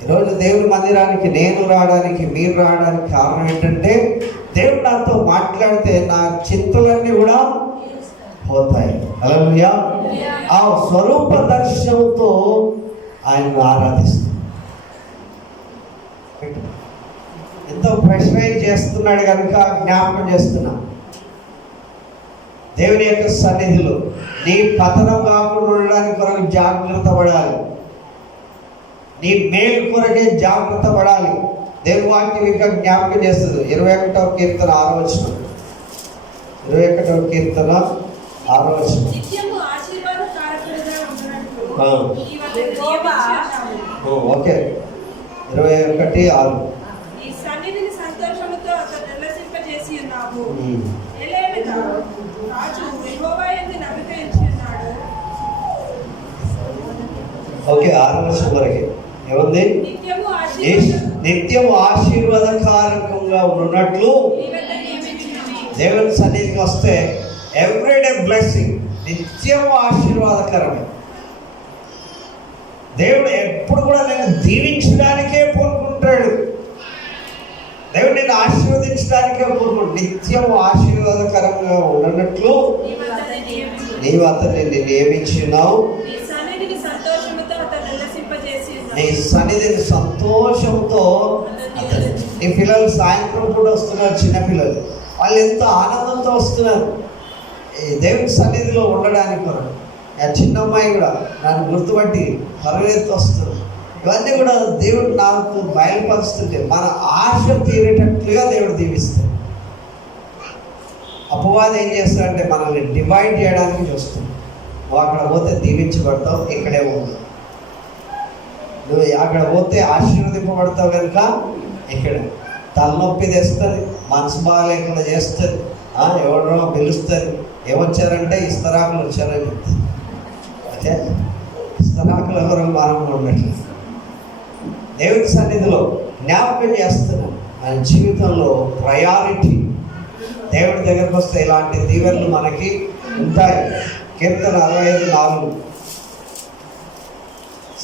ఈరోజు దేవుడి మందిరానికి నేను రావడానికి, మీరు రావడానికి కారణం ఏంటంటే, దేవుడు నాతో మాట్లాడితే నా చింతలన్నీ కూడా పోతాయి. హల్లెలూయా. ఆ స్వరూప దర్శనంతో ఆయనను ఆరాధిస్తాం. ఎంతో ప్రెషరైజ్ చేస్తున్నాడు కనుక జ్ఞాపకం చేస్తున్నా, దేవుని యొక్క సన్నిధిలో నీ పతనం కాకుండా ఉండడానికి కొరకు జాగ్రత్త పడాలి. నీ మేలు కొరకే జాగ్రత్త పడాలి. దేవుని వాక్యం ఇంకా జ్ఞాపకం చేస్తుంది. 21వ కీర్తన 6వ వచనం. 21వ కీర్తన 6వ వచనం. ఓకే, 21:6. ఈ సన్నిధిని సంతోషముతో అతను నిర్లసింపజేసి ఉన్నావు. రాజు యెహోవా యందు నమ్మిక ఉంచి ఉన్నాడు. ఓకే, 6వ వచనం వరకే ఏముంది? నిత్యము ఆశీర్వాదకారకంగా ఉన్నట్లు దేవుని సన్నిధికి వస్తే ఎవ్రీడే బ్లెస్సింగ్, నిత్యము ఆశీర్వాదకరమే. దేవుడు ఎప్పుడు కూడా నేను దీవించడానికే కోరుకుంటాడు. దేవుడు నేను ఆశీర్వదించడానికే కోరుకుంటాడు. నిత్యం ఆశీర్వాదకరంగా ఉన్నట్లు నీవు అతన్ని నియమించున్నావు. నీ సన్నిధిని సంతోషంతో అతను. నీ పిల్లలు సాయంత్రం కూడా వస్తున్నారు, చిన్నపిల్లలు, వాళ్ళు ఎంతో ఆనందంతో వస్తున్నారు దేవుని సన్నిధిలో ఉండడానికి కొరకు. ఆ చిన్న అమ్మాయి కూడా నన్ను గుర్తుపట్టి పరువెత్తు వస్తుంది. ఇవన్నీ కూడా దేవుడు నాకు బయలుపరుస్తుంటే మన ఆశ తీరేటట్లుగా దేవుడు దీవిస్తాడు. అపవాదం ఏం చేస్తాడంటే మనల్ని డివైడ్ చేయడానికి చూస్తుంది. నువ్వు అక్కడ పోతే దీవించబడతావు, ఇక్కడే ఉండవు. నువ్వు అక్కడ పోతే ఆశీర్వదింపబడతావు కనుక ఇక్కడ తలనొప్పి తెస్తుంది, మనసు బాగాలేకుండా చేస్తుంది, ఎవడో పిలుస్తుంది. ఏమొచ్చారంటే ఇస్తరాకులు వచ్చారని చెప్తుంది. ఓకే, ఇస్తరాకులు ఎవరో మనం ఉన్నట్లు దేవుడి సన్నిధిలో జ్ఞాపకం చేస్తున్నాం. మన జీవితంలో ప్రయారిటీ దేవుడి దగ్గరకు వస్తే ఇలాంటి దీవెనలు మనకి ఉంటాయి. కీర్తన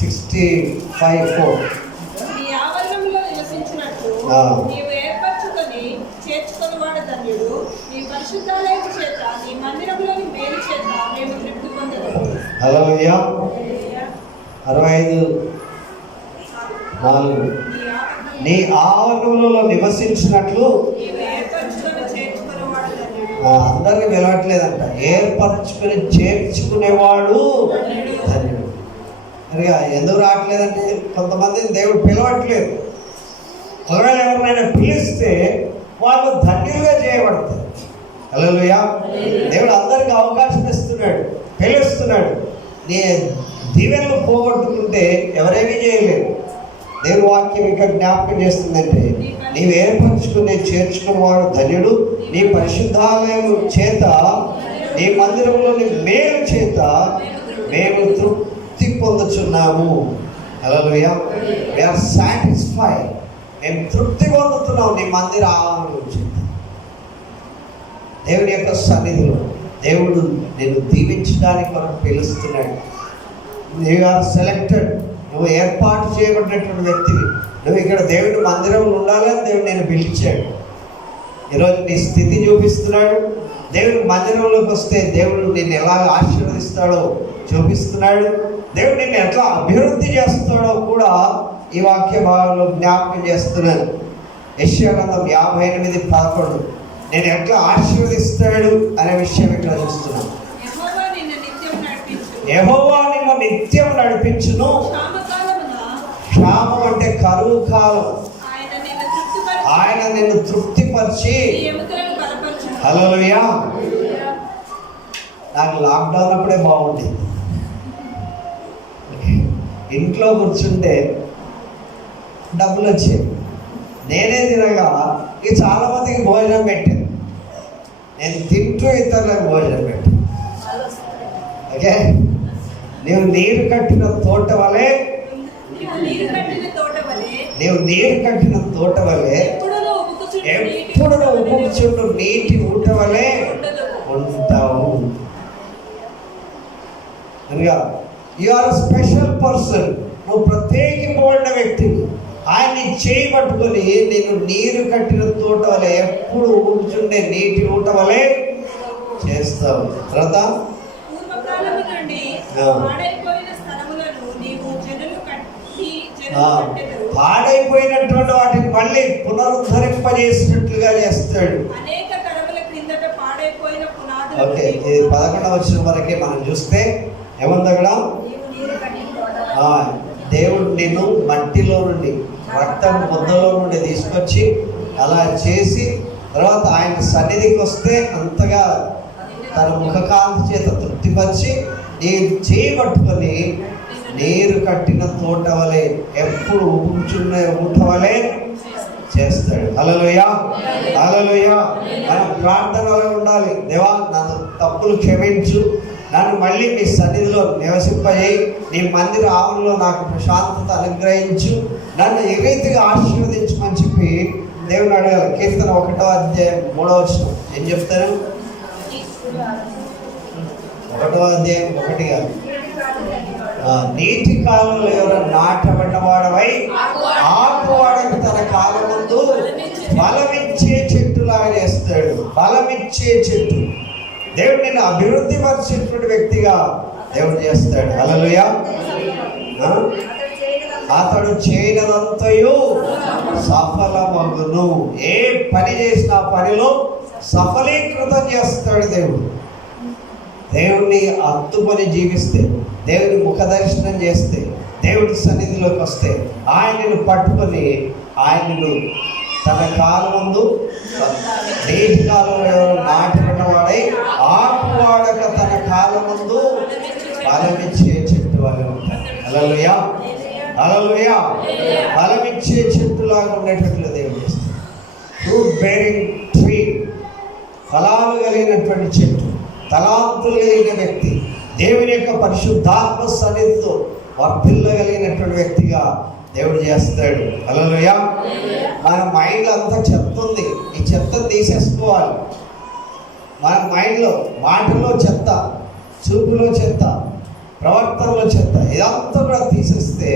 65:4, 65:4. హల్లెలూయా. 65:4. నీ ఆవరణంలో నివసించినట్లు అందరినీ పిలవట్లేదంట, ఏర్పరచుకుని చేర్చుకునేవాడు ధన్యుడు. సరిగా ఎందుకు రావట్లేదంటే కొంతమందిని దేవుడు పిలవట్లేదు. ఒకవేళ ఎవరినైనా పిలిస్తే వాళ్ళు ధన్యులుగా చేయబడతారు. హల్లెలూయా. దేవుడు అందరికీ అవకాశం ఇస్తున్నాడు, పిలుస్తున్నాడు. నీ దీవెనలు పోగొట్టుకుంటే ఎవరేమీ చేయలేరు. దేవుని వాక్యం ఇంకా జ్ఞాపకం చేస్తుందంటే, నీవు ఏర్పరచుకుని చేర్చుకున్నవాడు ధన్యుడు. నీ పరిశుద్ధాలయం చేత, నీ మందిరంలోని మేలు చేత మేము తృప్తి పొందుచున్నాము. హల్లెలూయా. We are satisfied. మేము తృప్తి పొందుతున్నాం నీ మందిర ఆవరణ చేత. దేవుని యొక్క సన్నిధిలో దేవుడు నేను దీవించడానికి మనకు పిలుస్తున్నాడు. You are selected. నువ్వు ఏర్పాటు చేయబడినటువంటి వ్యక్తివి. నువ్వు ఇక్కడ దేవుడి మందిరంలో ఉండాలని దేవుడు నేను పిలిచాడు. ఈరోజు నీ స్థితి చూపిస్తున్నాడు. దేవుడి మందిరంలోకి వస్తే దేవుడు నిన్ను ఎలా ఆశీర్వదిస్తాడో చూపిస్తున్నాడు. దేవుడు నిన్ను ఎట్లా అభివృద్ధి చేస్తాడో కూడా ఈ వాక్య భాగంలో జ్ఞాపకం చేస్తున్నాను. యెషయా గ్రంథం 58:11. నేను ఎట్లా ఆశీర్వదిస్తాడు అనే విషయం ఇక్కడ చూస్తున్నాను. యెహోవా నిన్ను నిత్యం నడిపించును. క్షామం అంటే కరువు కాలం. ఆయన నిన్ను తృప్తిపరిచి. హల్లెలూయా. నాకు లాక్డౌన్ అప్పుడే బాగుండేది. ఇంట్లో కూర్చుంటే డబ్బులు వచ్చేవి. నేనే తినగా ఇక చాలా మందికి భోజనం పెట్టాను. నేను తింటూ ఇతరులకు భోజనం పెట్టాను. ఓకే, నీవు నీరు కట్టిన తోట వలె, నీరు కట్టిన తోట వలె, నీవు నీరు కట్టిన తోట వలె, ఎప్పుడు ఉప్పుచుండు నీటి ఊట వలె ఉంటావు. అనగా యు ఆర్ స్పెషల్ పర్సన్, నువ్వు ప్రత్యేకింపబడిన వ్యక్తివి. ఆయన్ని చేయి పట్టుకొని నేను నీరు కట్టిన తోట వలె, ఎప్పుడు ఊపుచుండే నీటి ఊట వలె చేస్తావు. తర్వాత పూర్వకాలము నుండి పాడైపోయిన స్థలములను నీవు జనులు కట్టెదరు. పాడైపోయినటువంటి వాటిని మళ్ళీ పునరుద్ధరింపజేసినట్లుగా చేస్తాడు. అనేక తరముల క్రిందట పాడైపోయిన పునాదులు. ఓకే, ఇది 11వ వచనం వరకే మనం చూస్తే ఏముంది అక్కడ? నీవు నీరు కట్టిన తోట వలె. దేవుడు నిన్ను మట్టిలో నుండి, రక్తం ముద్దలో నుండి తీసుకొచ్చి అలా చేసి తర్వాత ఆయన సన్నిధికి వస్తే అంతగా తన ముఖకాంతి చేత తృప్తిపరిచి నీ చేయి పట్టుకొని నీరు కట్టిన తోట వలె, ఎప్పుడు ఊపుచున్న ఊట వలె చేస్తాడు. హల్లెలూయా, హల్లెలూయా. మనం ప్రార్థనలో ఉండాలి. దేవా, నన్ను తప్పులు క్షమించు, నన్ను మళ్ళీ మీ సన్నిధిలో నివసింపజేయి, నీ మందిర ఆవరణలో నాకు ప్రశాంతత అనుగ్రహించు, నన్ను ఈ రీతిగా ఆశీర్వదించమని చెప్పి దేవుని అడగాలి. కీర్తన 1వ అధ్యాయం 3వ వచనం ఏం చెప్తారు? 1వ అధ్యాయం 1 కాదు, నీటి కాలంలో ఎవరైనా నాటబడిన వాడవై ఆకువాడకు తన కాలం ముందు బలమిచ్చే చెట్టులాగా చేస్తాడు. బలమిచ్చే చెట్టు. దేవుడు నిన్ను అభివృద్ధి పరిచేటువంటి వ్యక్తిగా దేవుడు చేస్తాడు. హల్లెలూయా. అతడు చేయనంతయు సఫలమగును. ఏ పని చేసినా పనిలో సఫలీకృతం చేస్తాడు దేవుడు. దేవుణ్ణి హత్తుకొని జీవిస్తే, దేవుని ముఖ దర్శనం చేస్తే, దేవుడి సన్నిధిలోకి వస్తే, ఆయనను పట్టుకొని ఆయనను తన కాలమందు నీటి కాలంలో నాటిన వాడై ఆకువాడక తన కాలమందు బలమిచ్చే చెట్టు వలె ఉంటాడు. హల్లెలూయా, హల్లెలూయా. బలమిచ్చే చెట్టులాగా ఉండేటట్లు దేవుడు చేస్తాడు. ఫ్రూట్ బేరింగ్ ట్రీ, ఫలాలు కలిగినటువంటి చెట్టు, తలాంతులు కలిగిన వ్యక్తి, దేవుని యొక్క పరిశుద్ధాత్మ సన్నిధితో వర్ధిల్లగలిగినటువంటి వ్యక్తిగా దేవుడు చేస్తాడు. హల్లెలూయా. మన మైండ్లో అంతా చెత్త ఉంది. ఈ చెత్తను తీసేసుకోవాలి. మన మైండ్లో మాటల్లో చెత్త, చూపులో చెత్త, ప్రవర్తనలో చెత్త, ఇదంతా కూడా తీసేస్తే,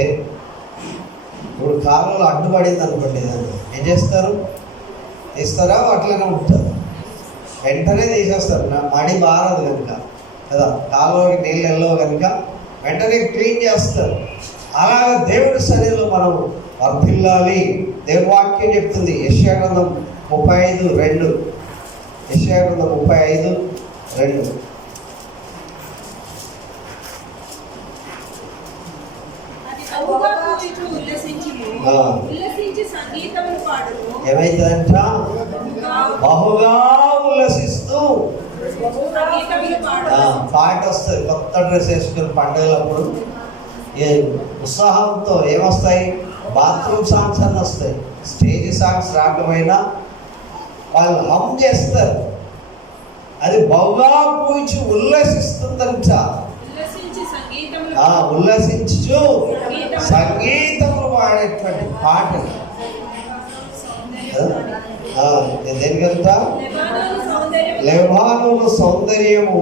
ఇప్పుడు కాలంలో అడ్డుపడింది అనుకోండి, ఏం చేస్తారు? తీస్తారా? అట్లనే ఉంటారు. వెంటనే తీసేస్తారు. నా మడి బారదు కనుక కదా, కాలువకి నీళ్ళు వెళ్ళవు కనుక వెంటనే క్లీన్ చేస్తారు. అలాగే దేవుడి సన్నిధిలో మనం వర్ధిల్లాలి. దేవుడి వాక్యం చెప్తుంది. యెషయా గ్రంథం 35:2. యెషయా గ్రంథం 35:2. ఏమైతుందంట? బహుగా ఉల్లసిస్తూ పాట వస్తుంది. కొత్త డ్రెస్ వేసుకుని పండుగలప్పుడు ఉత్సాహంతో ఏమొస్తాయి? బాత్రూమ్ సాంగ్స్ అన్నీ వస్తాయి. స్టేజ్ సాంగ్స్ రాకపోయినా వాళ్ళు హమ్ చేస్తారు. అది బహుగా పూచి ఉల్లసిస్తుందంట. ఉల్లసించు సంగీతములు పాడేటువంటి పాటలు. దేనికంతా? లెబానోను సౌందర్యము,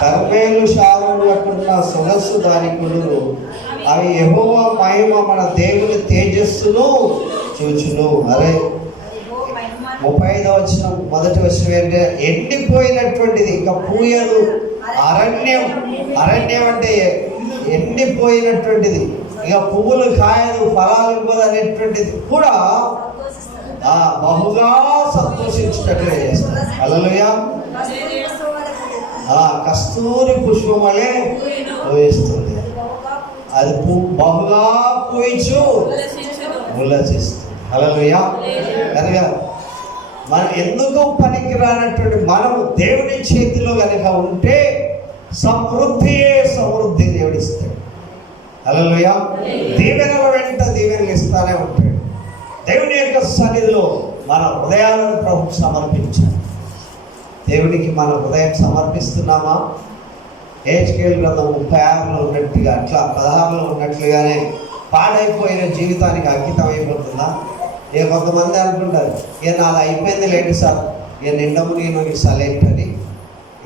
కర్మేలు శారములకున్న సొగసు దానికుడు, అవి యెహోవా మహిమ మన దేవుని తేజస్సును చూచును. అరే 35వ వచనం మొదటి వచనం ఏంటంటే ఎండిపోయినటువంటిది, ఇంకా పూయదు. అరణ్యం, అరణ్యం అంటే ఎండిపోయినటువంటిది, ఇక పువ్వులు కాయదు, ఫలాలు ఇవ్వదు అనేటువంటిది కూడా బహుగా సంతోషించేటట్లుగా చేస్తారు. హల్లెలూయా. కస్తూరి పుష్పం వలె పూయిస్తుంది. అది బహుగా పూయించు ఉల్లసిస్తుంది. హల్లెలూయా. కనుక మనం ఎందుకు పనికి రానటువంటి మనము దేవుని చేతిలో కనుక ఉంటే సమృద్ధియే సమృద్ధి దేవుడిస్తాడు. హల్లెలూయా. దీవెనల వెంట దీవెనలు ఇస్తానే ఉంటాడు. దేవుని యొక్క సన్నిధిలో మన హృదయాలను ప్రభుకు సమర్పించాలి. దేవునికి మన హృదయం సమర్పిస్తున్నామా? హెచ్కేల్ గ్రంథం 36లో ఉన్నట్టుగా అట్లా 16లో ఉన్నట్లుగానే పాడైపోయిన జీవితానికి అంకితం అయిపోతుందా? ఇక కొంతమంది అనుకుంటారు, ఇక నాది అయిపోయింది లేండి సార్, ఇక నిండా మునిగిన సలేంటని,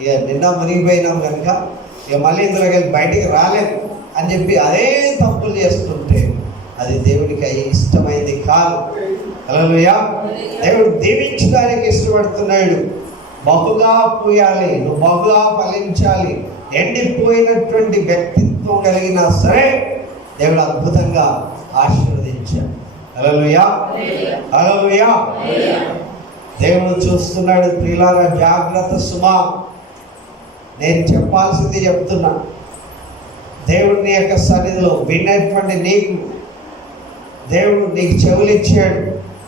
ఇక నిండా మునిగిపోయినాం కనుక ఇక మళ్ళీ ఇందులోకి వెళ్ళి బయటికి రాలేము అని చెప్పి అదే తప్పులు చేస్తుంటే అది దేవుడికి ఇష్టమైంది కాదు. హల్లెలూయా. దేవుడు దీవించడానికి ఇష్టపడుతున్నాడు. బహుగా పూయాలి, నువ్వు బహుగా ఫలించాలి. ఎండిపోయినటువంటి వ్యక్తిత్వం కలిగినా సరే దేవుడు అద్భుతంగా ఆశీర్వదించాడు. హల్లెలూయా, హల్లెలూయా. దేవుడు చూస్తున్నాడు. ప్రియులారా, జాగ్రత్త సుమా. నేను చెప్పాల్సింది చెప్తున్నా. దేవుడిని యొక్క సన్నిధిలో విన్నటువంటి నీకు దేవుడు నీకు చెవులు ఇచ్చాడు.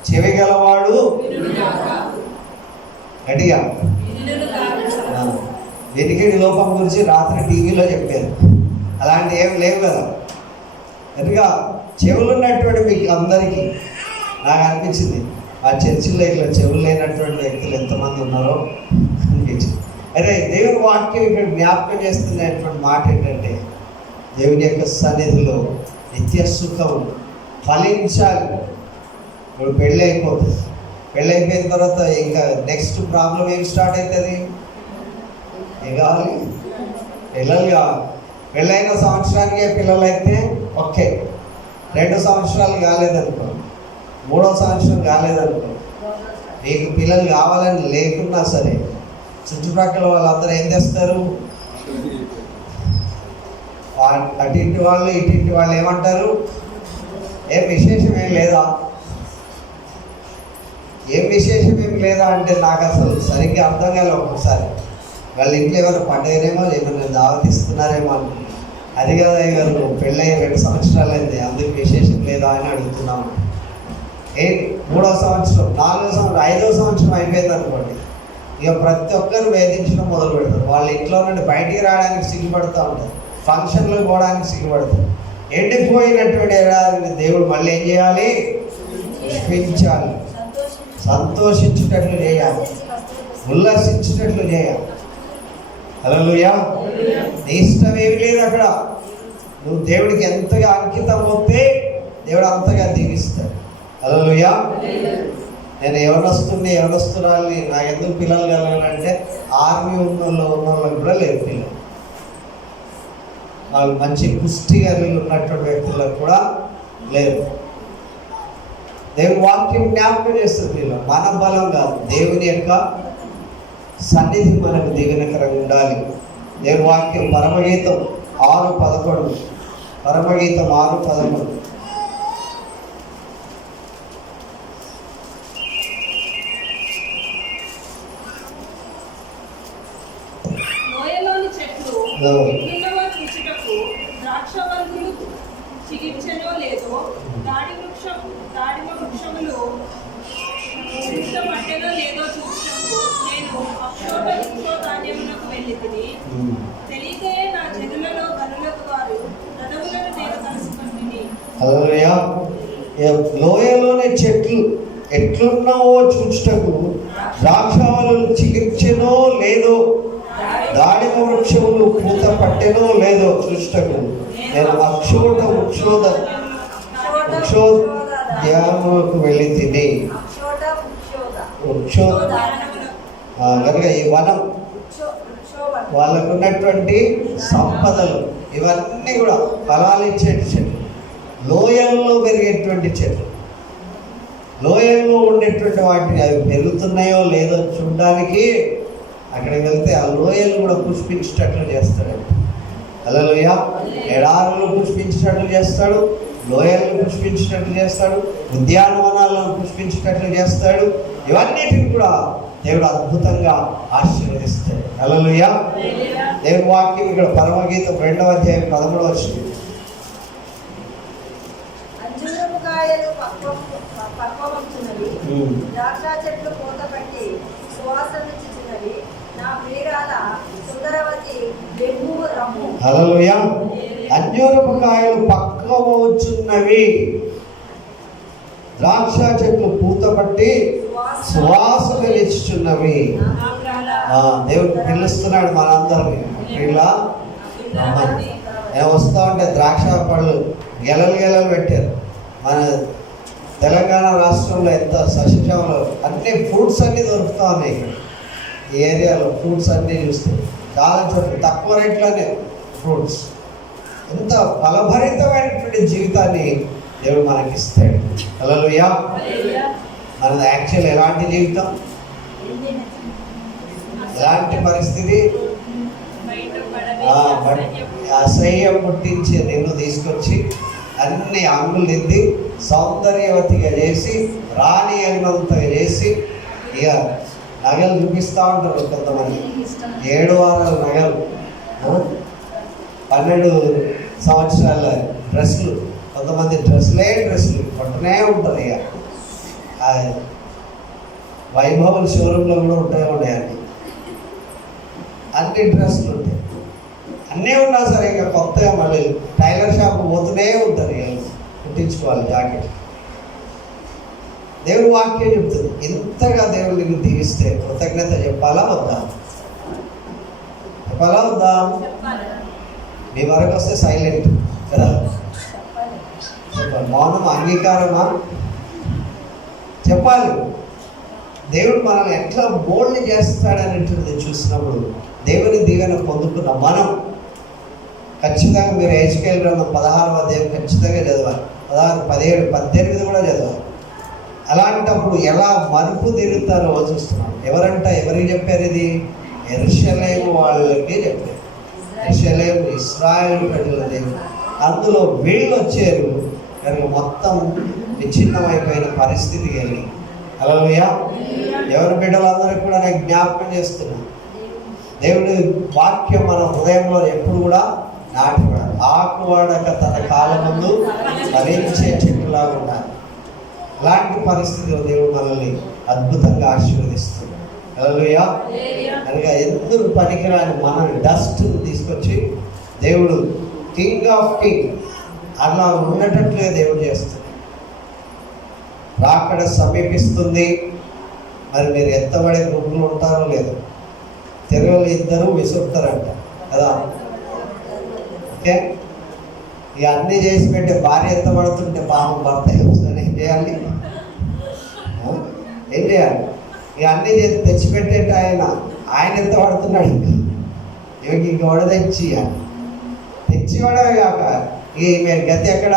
చెవి గలవాడు గట్టిగా వెనికిడి లోపం గురించి రాత్రి టీవీలో చెప్పారు. అలాంటి ఏం లేవు కదా. గట్టిగా చెవులు ఉన్నటువంటి మీకు అందరికీ నాకు అనిపించింది, ఆ చర్చిలో ఇట్లా చెవులు లేనటువంటి వ్యక్తులు ఎంతమంది ఉన్నారో అనిపించింది. అదే దేవుని వాక్యం ఇక్కడ జ్ఞాపకం చేస్తున్నటువంటి మాట ఏంటంటే, దేవుని యొక్క సన్నిధిలో నిత్య సుఖం ఫలించాలి. ఇప్పుడు పెళ్ళి అయిపోతుంది. పెళ్ళి అయిపోయిన తర్వాత ఇంకా నెక్స్ట్ ప్రాబ్లం ఏం స్టార్ట్ అవుతుంది? ఏం కావాలి? పిల్లలు కావాలి. పెళ్ళైన సంవత్సరానికే పిల్లలు అయితే ఓకే, 2 సంవత్సరాలు కాలేదనుకో, 3వ సంవత్సరం కాలేదనుకో, మీకు పిల్లలు కావాలని లేకున్నా సరే చుట్టుపక్కల వాళ్ళందరూ ఏం చేస్తారు? అటింటి వాళ్ళు ఇటింటి వాళ్ళు ఏమంటారు? ఏం విశేషం ఏం లేదా? ఏం విశేషం ఏం లేదా అంటే నాకు అసలు సరిగ్గా అర్థం కాలేదు. ఒక్కొక్కసారి వాళ్ళ ఇంట్లో ఏమైనా పండుగనేమో, ఏమైనా దావతిస్తున్నారేమో అనుకున్నాను. అది కదా గారు, పెళ్ళై 2 సంవత్సరాలు అయింది, అందుకు విశేషం లేదా అని అడుగుతున్నాము. 3వ సంవత్సరం, 4వ సంవత్సరం, 5వ సంవత్సరం అయిపోయింది అనుకోండి, ఇక ప్రతి ఒక్కరు వేధించడం మొదలు పెడతారు. వాళ్ళ ఇంట్లో నుండి బయటికి రావడానికి సిగ్గుపడుతూ ఉంటారు, ఫంక్షన్లు పోవడానికి సిగ్గుపడతారు. ఎండిపోయినటువంటి ఏడాదిని దేవుడు మళ్ళీ ఏం చేయాలి? పుష్పించాలి, సంతోషించేటట్లు చేయాలి, ఉల్లాసించేటట్లు చేయాలి. హల్లెలూయా. నీ ఇష్టం ఏమి లేదు అక్కడ. నువ్వు దేవుడికి ఎంతగా అంకితం అవుతే దేవుడు అంతగా దీవిస్తాడు. హల్లెలూయా. నేను ఎవరొస్తున్నారని నాకు ఎందుకు పిల్లలు కలగాలంటే, ఆర్మీ ఉన్న వాళ్ళకి కూడా లేదు పిల్లలు. వాళ్ళు మంచి పుష్టిగా ఉన్నటువంటి వ్యక్తులకు కూడా లేదు. దేవుని వాక్యం జ్ఞాపకం చేస్తుంది. మన బలం కాదు, దేవుని యొక్క సన్నిధి మనకు దీవెనకరంగా ఉండాలి. దేవుని వాక్యం పరమగీతం 6:11, పరమగీతం 6:11. లోయలోని చెట్లు ఎట్లున్నవో చూచుటకు ద్రాక్షవల్లులు చిగిర్చెనో లేదో, దాడిమ వృక్షములు పట్టెనో లేదో చూచుటకు నేను అక్షోధాన్యమునకు వెళ్ళితిని. తెలియకే నా జనులలో గనులకు వారు రథములను నేను కలుసుకుంటుని. హల్లెలూయా. లోయలోని చెట్లు ఎట్లున్నావో చూచుటకు ద్రాక్షవల్లులు చిగిర్చెనో లేదో, దాడిమ వృక్షములు పూత పట్టెనో లేదో చూచుటకు నేను వృక్షోద్యానములకు వెళ్ళి తిని. కనుక ఈ వనం, వాళ్ళకు ఉన్నటువంటి సంపదలు ఇవన్నీ కూడా ఫలాలు ఇచ్చే చెట్లు, లోయల్లో పెరిగేటువంటి చెట్లు, లోయల్లో ఉండేటువంటి వాటిని అవి పెరుగుతున్నాయో లేదో చూడడానికి అక్కడికి వెళ్తే ఆ లోయలు కూడా పుష్పించేటట్లు చేస్తాడు. హల్లెలూయా. ఎడారులు పుష్పించేటట్లు చేస్తాడు, లోయలను పుష్పించేటట్లు చేస్తాడు, ఉద్యానవనాలను పుష్పించేటట్లు చేస్తాడు. ఇవన్నిటిని కూడా దేవుడు అద్భుతంగా ఆశీర్వదిస్తాడు. హల్లెలూయా. దేవుని వాక్యం ఇక్కడ పరమగీతం 2వ అధ్యాయం 13వ వచనం. అంజూరపు కాయలు పక్వమవుతున్నవి, ద్రాక్ష చెట్లు పూత పట్టి సువాసననిచ్చుచున్నవి, నా ప్రియురాల సుందరవతి వెన్ను రమ్ము. హల్లెలూయా. అంజూరపు కాయలు పక్వమవుచున్నవి, ద్రాక్ష చెట్లు పూత పట్టి సువాసననిచ్చుచున్నవి. దేవుడు పిలుస్తున్నాడు మనందరినీ. ఇలా నేను వస్తూ ఉంటే ద్రాక్ష పళ్ళు గెలలు పెట్టారు. మన తెలంగాణ రాష్ట్రంలో ఎంత సస్యశ్యామలో అన్ని ఫ్రూట్స్ అన్నీ దొరుకుతూ ఉన్నాయి. ఇక్కడ ఈ ఏరియాలో ఫ్రూట్స్ అన్నీ చూస్తే చాలా చోట్ల తక్కువ రేట్లోనే ఫ్రూట్స్. ఎంత ఫలభరితమైనటువంటి జీవితాన్ని దేవుడు మనకి ఇస్తాడు. హల్లెలూయా. మనది యాక్చువల్ ఎలాంటి జీవితం, ఎలాంటి పరిస్థితి? అసహ్యం పుట్టించి నిన్ను తీసుకొచ్చి అన్ని అంగులు దిద్ది సౌందర్యవతిగా చేసి రాణి అయినంతగా చేసి ఇక నగలు చూపిస్తూ ఉంటారు కొంతమంది. 7 వారాల నగలు, 12 సంవత్సరాల డ్రెస్సులు, కొంతమంది డ్రెస్సులే కొట్టనే ఉంటారు. ఇక వైభవం షోరూంలో కూడా ఉంటాయి అన్ని డ్రెస్సులు ఉంటాయి. అన్నీ ఉన్నా సరే ఇక కొత్తగా మళ్ళీ టైలర్ షాప్ పోతూనే ఉంటారు. కుట్టించుకోవాలి జాకెట్. దేవుడు వాక్యం చెప్తుంది, ఇంతగా దేవుడు నీకు దీవిస్తే కృతజ్ఞత చెప్పాలా వద్దా? మీ వరకు వస్తే సైలెంట్ కదా, మౌనం అంగీకారమా? చెప్పాలి. దేవుడు మనల్ని ఎట్లా బోల్డ్ చేస్తాడనేటువంటిది చూసినప్పుడు దేవుని దీవెన పొందుకున్న మనం ఖచ్చితంగా మీరు హెచ్కేల్ గ్రంథం 16వ అధ్యాయం ఖచ్చితంగా చదవాలి. 16, 17, 18 కూడా చదవాలి. అలాంటప్పుడు ఎలా మరుపు తిరుగుతారో చూస్తున్నాం. ఎవరికి చెప్పారు ఇది? యెరూషలేము వాళ్ళకి చెప్పారు. యెరూషలేము ఇశ్రాయేలు ప్రజల దేవుడు. అందులో వీళ్ళు వచ్చారు కనుక మొత్తం విచ్ఛిన్నమైపోయిన పరిస్థితి కలిగి. హల్లెలూయా. ఎవరి బిడ్డలందరికీ కూడా నేను జ్ఞాపకం చేస్తున్నాను, దేవుడి వాక్యం మన హృదయంలో ఎప్పుడు కూడా నాటివాడు. ఆకువాడక తన కాలమందు ఫలించే చెట్టులాగా ఉండాలి. అలాంటి పరిస్థితిలో దేవుడు మనల్ని అద్భుతంగా ఆశీర్వదిస్తుంది. హల్లెలూయా. కనుక ఎందుకు పనికిరాని మన డస్ట్ని తీసుకొచ్చి దేవుడు కింగ్ ఆఫ్ కింగ్ అలా ఉన్నటట్లుగా దేవుడు చేస్తుంది. రాకడ సమీపిస్తుంది. మరి మీరు ఎత్తబడే గ్రూపులు ఉంటారో లేదో. తెలుగులో 2 విసురుతారంట కదా. ఓకే, ఇక అన్నీ చేసి పెట్టే భార్య ఎత్తబడుతుంటే పాపం భర్త ఏం చేయాలి? ఇక అన్నీ చేసి తెచ్చిపెట్టేట ఆయన ఎత్తబడుతున్నాడు. ఇంక వడ తెచ్చివాడమే కాక ఈ మీరు గతి ఎక్కడ?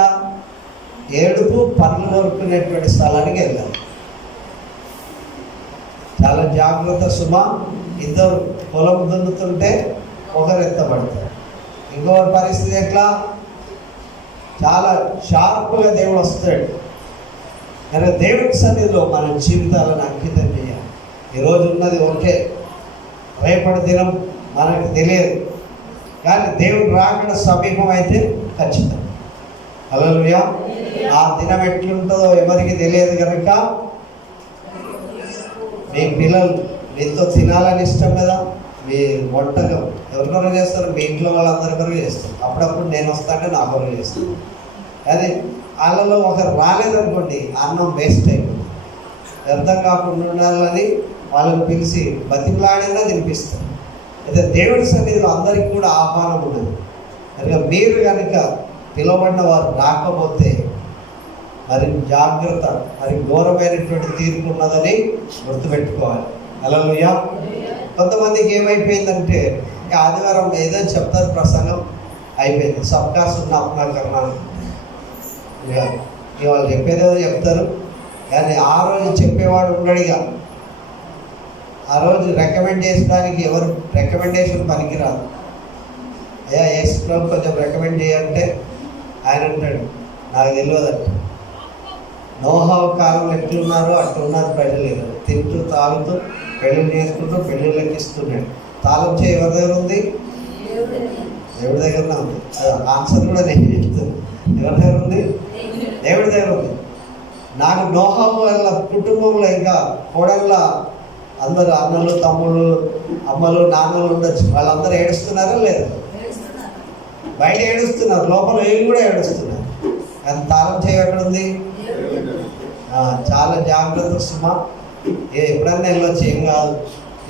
ఏడుపు పనులు కొరుకునేటువంటి స్థలానికి వెళ్ళాలి. చాలా జాగ్రత్త సుమా. 2 పొలం దున్నుతుంటే ఒకరు ఎత్తబడతారు. ఇంకొకరి పరిస్థితి ఎట్లా? చాలా షార్ప్గా దేవుడు వస్తాడు. కనుక దేవుడి సన్నిధిలో మన జీవితాలను అంకితం చేయాలి. ఈరోజు ఉన్నది ఓకే, రేపటి దినం మనకు తెలియదు, కానీ దేవుడు రాకడ సమీపం అయితే ఖచ్చితం. హల్లెలూయా. ఆ దినం ఎట్లుంటుందో ఎవరికి తెలియదు కనుక మీ పిల్లలు మీతో తినాలని ఇష్టం కదా, మీ వంటకం ఎవరి కొరకు చేస్తారు? మీ ఇంట్లో వాళ్ళందరి కొరకు చేస్తారు. అప్పుడప్పుడు నేను వస్తాంటే నా కొరకు చేస్తాను. అది వాళ్ళలో ఒకరు రాలేదనుకోండి, అన్నం వేస్ట్ అయిపోతుంది. వ్యర్థం కాకుండా ఉండాలని వాళ్ళని పిలిచి బతిమలాడినా తినిపిస్తారు. అయితే దేవుడి సన్నిధిలో అందరికీ కూడా ఆహ్వానం ఉన్నది కనుక మీరు కనుక పిలువబడిన వారు రాకపోతే మరి జాగ్రత్త, మరి ఘోరమైనటువంటి తీర్పు ఉన్నదని గుర్తుపెట్టుకోవాలి. హల్లెలూయా. కొంతమందికి ఏమైపోయిందంటే ఆదివారం ఏదో చెప్తారు, ప్రసంగం అయిపోయింది, సబ్కా సున్నా అప్నా కర్నా, ఇక వాళ్ళు చెప్పేదేదో చెప్తారు, కానీ ఆ రోజు చెప్పేవాడు ఉండడిగా. ఆ రోజు రికమెండ్ చేయడానికి ఎవరు రికమెండేషన్ పనికిరాదు. అయ్యా యేసు కొంచెం రికమెండ్ చేయాలంటే ఆయన అంటాడు నాకు తెలియదంట. నోహావు కాలంలో ఎట్లున్నారో అట్లున్నారు ప్రజలు. తింటూ తాగుతూ పెళ్ళిళ్ళు చేసుకుంటూ పెళ్ళిళ్ళకి ఇస్తున్నాడు. తాళం చేయి ఎవరి దగ్గర ఉంది? దేవుడి దగ్గరనే ఉంది. ఆన్సర్ కూడా నేను చెప్తాను. ఎవరి దగ్గర ఉంది? దేవుడి దగ్గర ఉంది. నాకు నోహావు వాళ్ళ కుటుంబంలో ఇంకా కోడళ్ళ అందరు అన్నలు, తమ్ముళ్ళు, అమ్మలు, నాన్నలు ఉండొచ్చు. వాళ్ళందరూ ఏడుస్తున్నారా లేదా? బయట ఏడుస్తున్నారు, లోపల వీళ్ళు కూడా ఏడుస్తున్నారు. కానీ తాళం చేయి ఎక్కడ ఉంది? చాలా జాగ్రత్త సుమా. ఎప్పుడన్నా వెళ్ళొచ్చు, ఏం కాదు.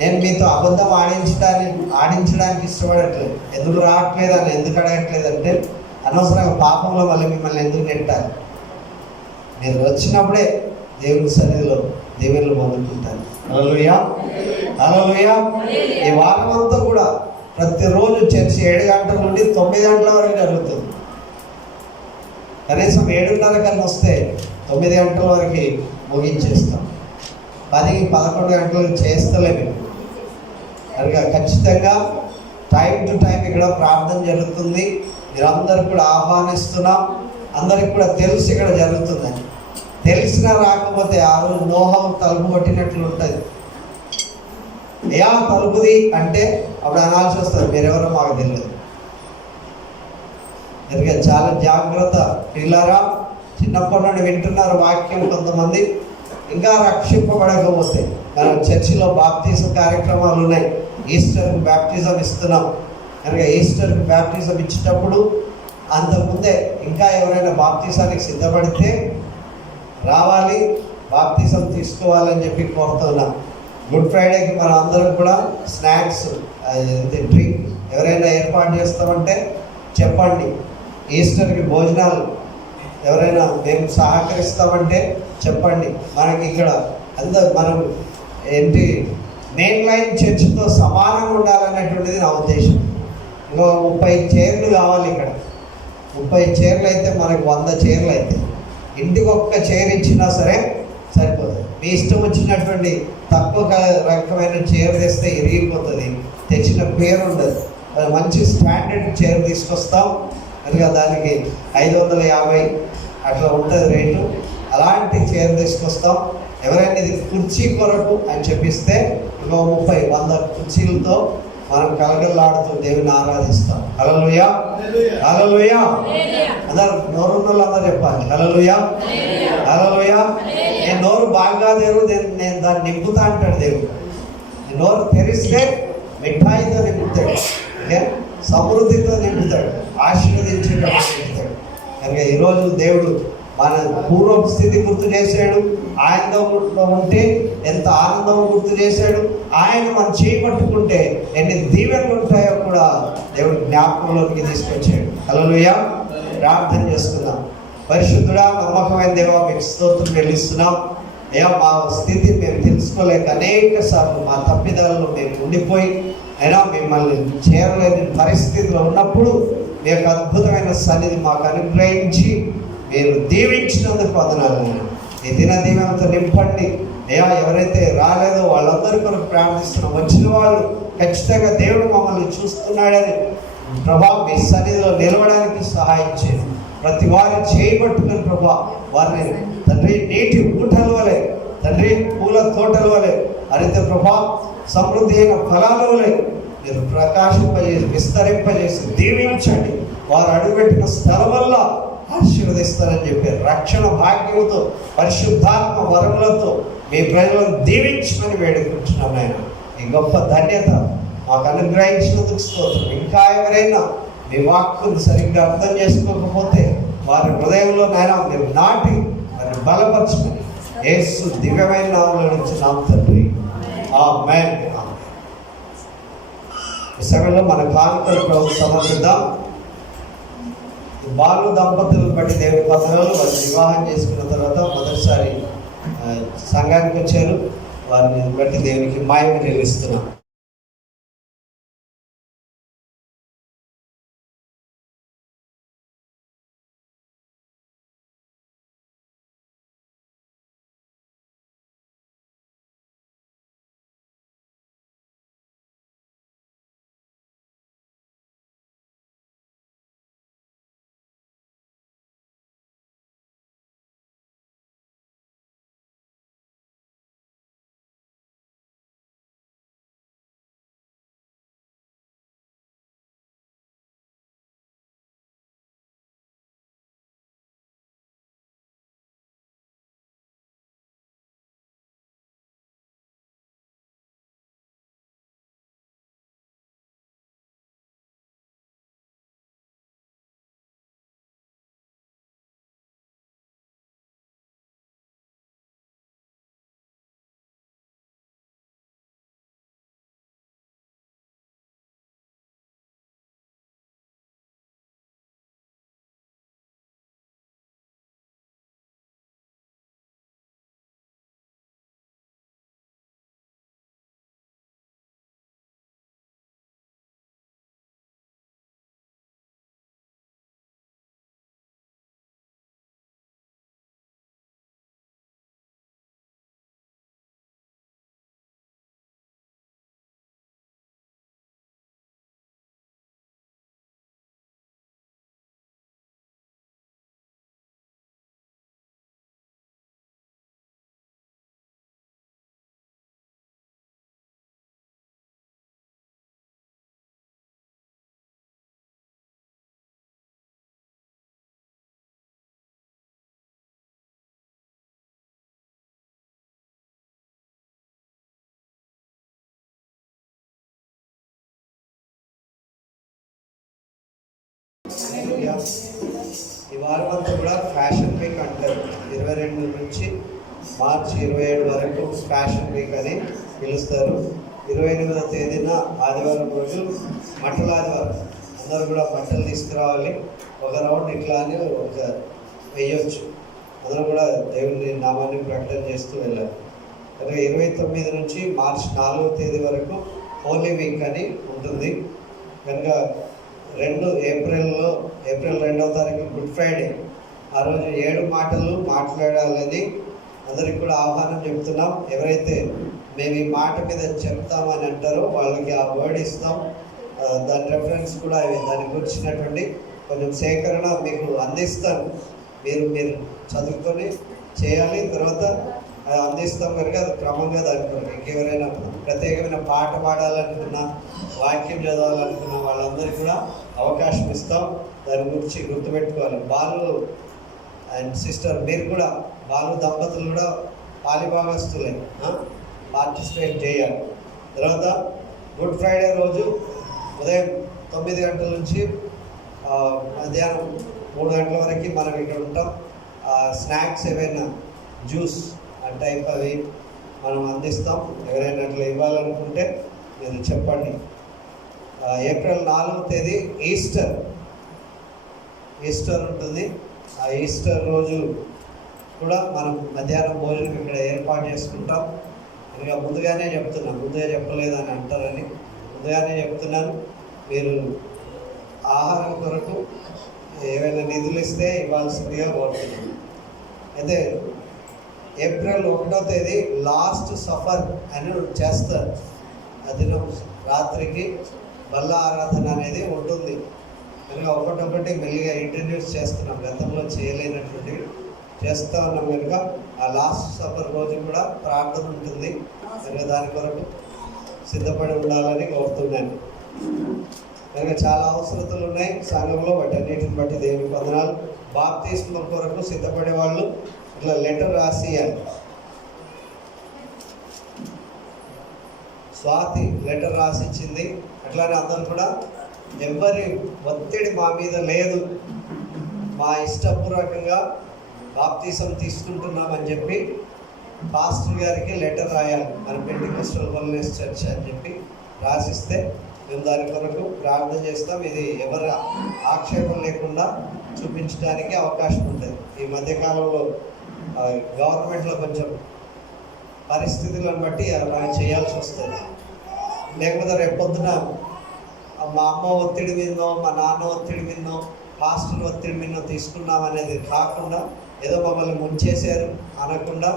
నేను మీతో అబద్ధం ఆడించడానికి ఇష్టపడట్లేదు. ఎందుకు రావట్లేదు అని ఎందుకు అడగట్లేదు అంటే, అనవసరంగా పాపంలో మళ్ళీ మిమ్మల్ని ఎందుకు నెట్టాలి. నేను వచ్చినప్పుడే దేవుని సన్నిధిలో దేవుళ్ళు పొందుకుంటాను. హల్లెలూయా, హల్లెలూయా. ఈ వారం అంతా కూడా ప్రతిరోజు చర్చి 7 గంటల నుండి 9 గంటల వరకు జరుగుతుంది. కనీసం 7:30 కన్నా వస్తే 9 గంటల వరకు ముగించేస్తాం. 10-11 గంటలకు చేస్తలేము. కనుక ఖచ్చితంగా టైం టు టైం ఇక్కడ ప్రార్థన జరుగుతుంది. మీరందరూ కూడా ఆహ్వానిస్తున్నాం. అందరికి కూడా తెలుసు ఇక్కడ జరుగుతుందని. తెలిసినా రాకపోతే ఆ రోజు నోహం తలుపు కొట్టినట్లు ఉంటుంది. ఏ తలుపుది అంటే అప్పుడు అనాల్సి వస్తుంది, మీరెవరో మాకు తెలియదు. ఎందుకంటే చాలా జాగ్రత్త పిల్లరా. చిన్నప్పటి నుండి వింటున్నారు వాక్యం. కొంతమంది ఇంకా రక్షింపబడకపోతే మనం చర్చిలో బాప్తిజం కార్యక్రమాలు ఉన్నాయి. ఈస్టర్కి బ్యాప్టిజం ఇస్తున్నాం. కనుక ఈస్టర్కి బ్యాప్టిజం ఇచ్చేటప్పుడు అంతకుముందే ఇంకా ఎవరైనా బాప్తిజానికి సిద్ధపడితే రావాలి, బాప్తిజం తీసుకోవాలని చెప్పి కోరుతున్నాం. గుడ్ ఫ్రైడేకి మనం అందరం కూడా స్నాక్స్ డ్రింక్ ఎవరైనా ఏర్పాటు చేస్తామంటే చెప్పండి. ఈస్టర్కి భోజనాలు ఎవరైనా మేము సహకరిస్తామంటే చెప్పండి. మనకి ఇక్కడ మనం ఏంటి మెయిన్ లైన్ చర్చితో సమానంగా ఉండాలనేటువంటిది నా ఉద్దేశం. ఇంకో 30 చైర్లు కావాలి ఇక్కడ. 30 చైర్లు అయితే మనకు 100 చైర్లు అయితే ఇంటికి ఒక్క చైర్ ఇచ్చినా సరే సరిపోతుంది. మీ ఇష్టం వచ్చినటువంటి తక్కువ రకమైన చైర్ తెస్తే ఇరిగిపోతుంది, తెచ్చిన పేరు ఉండదు. మంచి స్టాండర్డ్ చైర్ తీసుకొస్తాం. కనుక దానికి 550 అట్లా ఉంటుంది రేటు. అలాంటి చైర్ తీసుకొస్తాం. ఎవరైనా ఇది కుర్చీ కొరకు అని చెప్పిస్తే ఇంకో 30-100 కుర్చీలతో మనం కలగలాడుతూ దేవుని ఆరాధిస్తాం. హల్లెలూయా, హల్లెలూయా. అందరు నోరున్న వాళ్ళందరూ చెప్పాలి హల్లెలూయా, హల్లెలూయా. నేను నోరు బాగా దేవుడు నేను దాన్ని నింపుతా అంటాడు దేవుడు. నోరు తెరిస్తే మిఠాయితో నింపుతాడు, సమృద్ధితో నింపుతాడు, ఆశీర్వదించేటప్పుడు నింపుతాడు. కనుక ఈరోజు దేవుడు మన పూర్వపు స్థితి గుర్తు చేశాడు. ఆయనతో ఉంటే ఎంత ఆనందం గుర్తు చేశాడు. ఆయన మనం చేయబట్టుకుంటే ఎన్ని దీవెనలు ఉంటాయో కూడా దేవుడు జ్ఞాపకంలోకి తీసుకొచ్చాడు. హల్లెలూయా. ప్రార్థన చేసుకుందాం. పరిశుద్ధుడా, నమ్మకమైన దేవా, మీకు స్తోత్రం చెల్లిస్తున్నాం. అయ్యా, మా స్థితి మేము తెలుసుకోలేక అనేక సార్లు మా తప్పిదాలలో మేము ఉండిపోయి అయినా మిమ్మల్ని చేరలేని పరిస్థితిలో ఉన్నప్పుడు మీ యొక్క అద్భుతమైన సన్నిధి మాకు అనుగ్రహించి మీరు దీవించినందుకు వందనాలు. ఈ దిన దీవెనతో నింపండి. అయ్యా, ఎవరైతే రాలేదో వాళ్ళందరి కొరకు ప్రార్థిస్తున్నాం. వచ్చిన వాళ్ళు ఖచ్చితంగా దేవుడు మమ్మల్ని చూస్తున్నాడని ప్రభా మీ సన్నిధిలో నిలవడానికి సహాయం చేయండి. ప్రతి వారు చేయబట్టుకుని ప్రభా వారిని తండ్రి నీటి ఊటల వలె, తండ్రి పూల తోటల వలె, అయితే ప్రభా సమృద్ధి అయిన ఫలాల వలె మీరు ప్రకాశింపజేసి విస్తరింపజేసి దీవించండి. వారు అడుగుపెట్టిన స్థలం వల్ల ఆశీర్వదిస్తారని చెప్పి రక్షణ భాగ్యంతో పరిశుద్ధాత్మ వరములతో మీ ప్రజలను దీవించమని వేడుకుంటున్నాం. ఆయన ఈ గొప్ప ధన్యత మాకు అనుగ్రహించినందుకు స్తోత్రం. ఇంకా ఎవరైనా మీ వాక్కును సరిగ్గా అర్థం చేసుకోకపోతే వారి హృదయంలో నాయన మీరు నాటి వారిని బలపరచమని యేసు దివ్యమైన నామములో నుంచి నామ తండ్రి, ఆమేన్. ఈ సమయంలో మన కానుకలు ప్రభువుకు సమర్పిద్దాం. బాలు దంపతులను బట్టి దేవుని పద్ధతులు వారు వివాహం చేసుకున్న తర్వాత మొదటిసారి సంఘానికి వచ్చారు. వారిని బట్టి దేవునికి మహిమ చెల్లిస్తున్నాం. ఈ వారం అంతా కూడా ఫ్యాషన్ వీక్ అంటారు. 22 నుంచి మార్చి 27 వరకు ఫ్యాషన్ వీక్ అని పిలుస్తారు. 28వ తేదీన ఆదివారం రోజు బట్టల ఆదివారం. అందరూ కూడా బట్టలు తీసుకురావాలి. ఒక రౌండ్ ఇట్లా అని ఒక వేయొచ్చు. అందరూ కూడా దేవుని నామాన్ని ప్రకటన చేస్తూ వెళ్ళాలి. కనుక 29 నుంచి మార్చి 4వ తేదీ వరకు హోలీ వీక్ అని ఉంటుంది. కనుక ఏప్రిల్ 2వ తారీఖు గుడ్ ఫ్రైడే. ఆ రోజు 7 మాటలు మాట్లాడాలని అందరికి కూడా ఆహ్వానం చెప్తున్నాం. ఎవరైతే మేము ఈ మాట మీద చెప్తామని అంటారో వాళ్ళకి ఆ వర్డ్ ఇస్తాం. దాని రెఫరెన్స్ కూడా దానికి వచ్చినటువంటి కొంచెం సేకరణ మీకు అందిస్తాను. మీరు చదువుకొని చేయాలి. తర్వాత అందిస్తాం కనుక అది క్రమంగా దానికి ఇంకెవరైనా ప్రత్యేకమైన పాట పాడాలనుకున్నా, వాక్యం చదవాలనుకున్న వాళ్ళందరికీ కూడా అవకాశం ఇస్తాం. దాని గురించి గుర్తుపెట్టుకోవాలి. బాలు అండ్ సిస్టర్ మీరు కూడా, బాలు దంపతులు కూడా పాలిభాగస్తులే, పార్టిసిపేట్ చేయాలి. తర్వాత గుడ్ ఫ్రైడే రోజు ఉదయం 9 గంటల నుంచి మధ్యాహ్నం 3 గంటల వరకు మనం ఇక్కడ ఉంటాం. స్నాక్స్ ఏవైనా జ్యూస్ ఆ టైప్ అవి మనం అందిస్తాం. ఎవరైనా అట్లా ఇవ్వాలనుకుంటే మీరు చెప్పండి. ఏప్రిల్ 4వ తేదీ ఈస్టర్ ఉంటుంది. ఆ ఈస్టర్ రోజు కూడా మనం మధ్యాహ్నం భోజనం ఇక్కడ ఏర్పాటు చేసుకుంటాం. ఇంకా ముందుగా చెప్పలేదని అంటారని ముందుగానే చెప్తున్నాను. మీరు ఆహారం కొరకు ఏవైనా నిధులు ఇస్తే ఇవ్వాల్సిందిగా కోరుతున్నాను. అయితే ఏప్రిల్ 1వ తేదీ లాస్ట్ సఫర్ అని చేస్తారు. ఆ దినం రాత్రికి బల్ల ఆరాధన అనేది ఉంటుంది. కనుక ఒకటొకటి మెల్లిగా ఇంట్రడ్యూస్ చేస్తున్నాం. గతంలో చేయలేనటువంటివి చేస్తూ ఉన్నాం. కనుక ఆ లాస్ట్ సఫర్ రోజు కూడా ప్రార్థన ఉంటుంది. కనుక దాని కొరకు సిద్ధపడి ఉండాలని కోరుతున్నాను. కనుక చాలా అవసరతలు ఉన్నాయి సంఘంలో. వాటన్నిటిని బట్టి దేవునికి వందనాలు. బాప్తిస్మం కొరకు సిద్ధపడే వాళ్ళు ఇట్లా లెటర్ రాసియాలి. స్వాతి లెటర్ రాసిచ్చింది. అట్లానే అందరూ కూడా ఎవరి ఒత్తిడి మా మీద లేదు, మా ఇష్టపూర్వకంగా బాప్తిసం తీసుకుంటున్నామని చెప్పి పాస్టర్ గారికి లెటర్ రాయాలి. మన పెంటెకోస్టల్ హోలీనెస్ చర్చ్ అని చెప్పి రాసిస్తే మేము దాని కొరకు ప్రార్థన చేస్తాం. ఇది ఎవరి ఆక్షేపం లేకుండా చూపించడానికి అవకాశం ఉంటుంది. ఈ మధ్యకాలంలో గవర్నమెంట్లో కొంచెం పరిస్థితులను బట్టి మనం చేయాల్సి వస్తుంది. లేకపోతే రేపు పొద్దున మా అమ్మ ఒత్తిడి మీదనో, మా నాన్న ఒత్తిడి మీదనో, పాస్టర్ ఒత్తిడి మీదనో తీసుకున్నాం అనేది కాకుండా, ఏదో మమ్మల్ని ముంచేశారు అనకుండా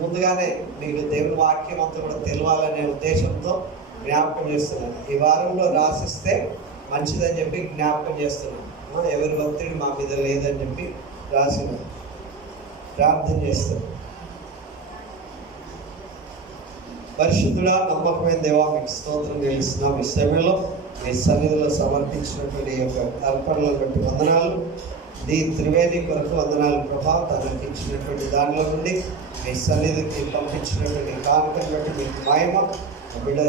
ముందుగానే మీకు దేవుని వాక్యం అంతా కూడా తెలవాలనే ఉద్దేశంతో జ్ఞాపకం చేస్తున్నాను. ఈ వారంలో రాసిస్తే మంచిదని చెప్పి జ్ఞాపకం చేస్తున్నాను. ఎవరి ఒత్తిడి మా మీద లేదని చెప్పి రాసిన ప్రార్థన చేస్తాను. పరిశుద్ధుడా, నమ్మకమైన దేవా, మీకు స్తోత్రం చెల్లిస్తున్నాం. ఈ సమయంలో మీ సన్నిధిలో సమర్పించినటువంటి యొక్క అర్పణలను బట్టి వందనాలు. త్రివేణి కొరకు వందనాలు ప్రభా. తనకి ఇచ్చినటువంటి దానిలో నుండి మీ సన్నిధికి పంపించినటువంటి కానుకను బట్టి మీకు మహిమ. బిడ్డ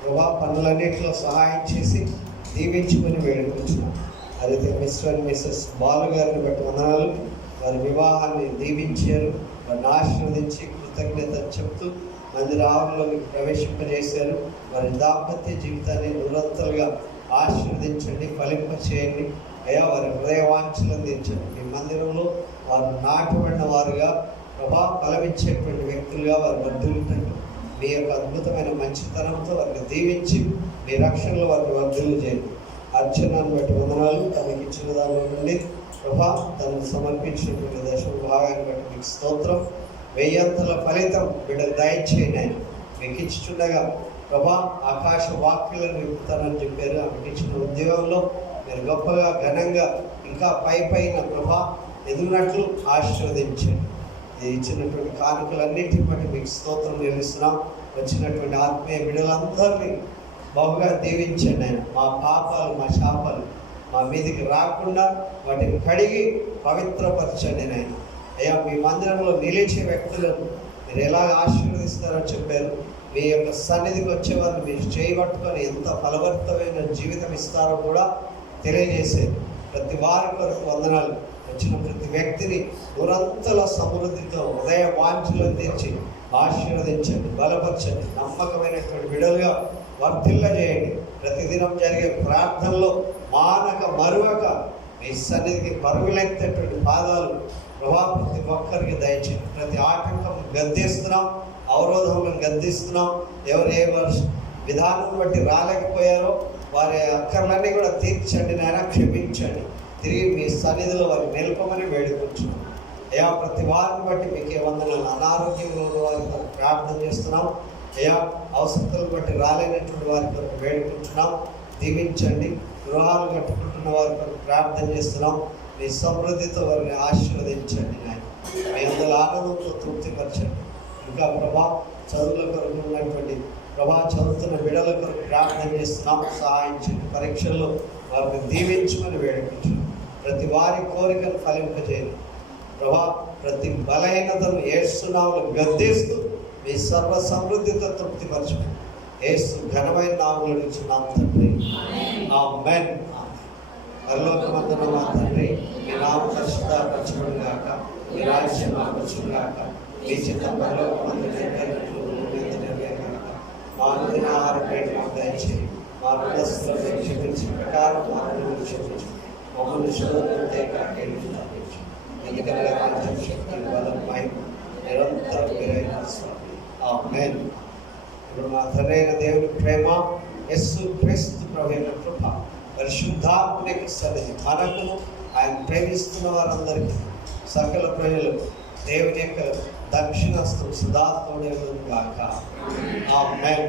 ప్రభా పనులన్నింటిలో సహాయం చేసి దీవించుకొని వేడుకుంటున్నాం. అదే మిస్టర్ మిస్సెస్ బాలు గారిని బట్టి వందనాలు. వారి వివాహాన్ని దీవించారు, వారిని ఆశీర్వదించి కృతజ్ఞత చెప్తూ మందిరాల్లో మీకు ప్రవేశింపజేశారు. వారి దాంపత్య జీవితాన్ని నిరంతరంగా ఆశీర్వదించండి, ఫలింపచేయండి. అయ్యా, వారి హృదయవాంఛలు అందించండి. మీ మందిరంలో వారు నాటబడిన వారుగా ప్రభా ఫలమిచ్చేటువంటి వ్యక్తులుగా వారు వర్ధిల్లుటండి. మీ యొక్క అద్భుతమైన మంచితనంతో వారిని దీవించి మీ రక్షణలో వారిని వర్ధిల్లు చేయండి. అర్చనను బట్టి వందనాలు. తనకి ఇచ్చిన దానిలో నుండి ప్రభా తనకు సమర్పించినటువంటి దశమ భాగాన్ని బట్టి మీకు స్తోత్రం. 1000 ఫలితం బిడ్డలు దయచేయండి. ఆయన మీకు ఇచ్చుచుండగా ప్రభా ఆకాశ వాక్యులను విప్పుతానని చెప్పారు. ఆమెకి ఇచ్చిన ఉద్యోగంలో మీరు గొప్పగా ఘనంగా ఇంకా పైన ప్రభా ఎదుగునట్లు ఆశీర్వదించండి. ఇచ్చినటువంటి కానుకలన్నింటిని బట్టి మీకు స్తోత్రం చెల్లిస్తున్నాం. వచ్చినటువంటి ఆత్మీయ బిడ్డలందరినీ బహుగా దీవించండి. ఆయన మా పాపాలు, మా శాపాలు మా మీదికి రాకుండా వాటిని కడిగి పవిత్రపరచండి. నాయన అయ్యా, మీ మందిరంలో నిలిచే వ్యక్తులను మీరు ఎలాగ ఆశీర్వదిస్తారో చెప్పారు. మీ యొక్క సన్నిధికి వచ్చేవారిని మీరు చేయబట్టుకొని ఎంత ఫలవంతమైన జీవితం ఇస్తారో కూడా తెలియజేసేది. ప్రతి వారి కొరకు వందనాలు. వచ్చిన ప్రతి వ్యక్తిని నిరంతర సమృద్ధితో హృదయ వాంఛలు తెచ్చి ఆశీర్వదించండి, బలపరచండి, నమ్మకమైనటువంటి విడుదలుగా వర్ధిల్లజేయండి. ప్రతిదినం జరిగే ప్రార్థనలో మానక మరువక మీ సన్నిధికి పరుగులెత్తేటువంటి పాదాలు ప్రభా ప్రతి ఒక్కరికి దయచేయండి. ప్రతి ఆటంకం గద్దిస్తున్నాం, అవరోధములను గద్దిస్తున్నాం. ఎవరు ఏ విధానం బట్టి రాలేకపోయారో వారి అక్కర్లన్నీ కూడా తీర్చండి నాయన, క్షమించండి. తిరిగి మీ సన్నిధిలో వారిని నిలపమని వేడుకుంటున్నాం అయ్యా. ప్రతి వారిని బట్టి మీకే వందనాలు. అనారోగ్యంలో ఉన్న వారి కొరకు ప్రార్థన చేస్తున్నాం అయ్యా. అవసరాలను బట్టి రాలేనటువంటి వారి కొరకు వేడుకుంటున్నాం, దీవించండి. గృహాలు కట్టుకుంటున్న వారి కొరకు ప్రార్థన చేస్తున్నాం. మీ సమృద్ధితో వారిని ఆశీర్వదించండి నాయన. మీ అందరూ ఆనందంతో తృప్తిపరచండి. ఇంకా ప్రభా చదువుల కొరకు ఉన్నటువంటి చదువుతున్న బిడ్డల కొరకు ప్రార్థన చేస్తున్నాం, సహాయం చేయండి. పరీక్షల్లో వారిని దీవించమని వేడుకుంటున్నాం. ప్రతి వారి కోరికను ఫలింపజేయండి ప్రతి బలహీనతను యేసునామములో గద్దిస్తూ మీ సర్వ సమృద్ధితో తృప్తిపరచండి. యేసు ఘనమైన నామములో అడుగుచున్నాం తండ్రి, ఆమేన్. పరలోకమందున్న మా తండ్రి, మీ నామం పరిశుద్ధపరచబడును గాక, మీ రాజ్యం వచ్చును గాక, మీ చిత్తం పరలోకమందు నెరవేరునట్లు మా అనుదిన ఆహారం మాకు దయచేయండి. మా రుణస్థులను క్షమించిన ప్రకారం మా రుణములను క్షమించు. మమ్మల్ని శోధనకు తప్పించు. ఎందుకంటే రాజ్యం, శక్తి, బలం, మహిమ నిరంతరం మీరైన స్వామి. ఆమేన్. ఇప్పుడు మా తండ్రైన దేవుని ప్రేమ, యేసు క్రీస్తు ప్రభువైన కృప, పరిశుద్ధాత్మ యొక్క సన్నిధి మనకును ఆయన ప్రేమిస్తున్న వారందరికీ సకల ప్రజలకు దేవుని యొక్క దక్షిణస్థం సదాత్మడే గాక. ఆమేన్.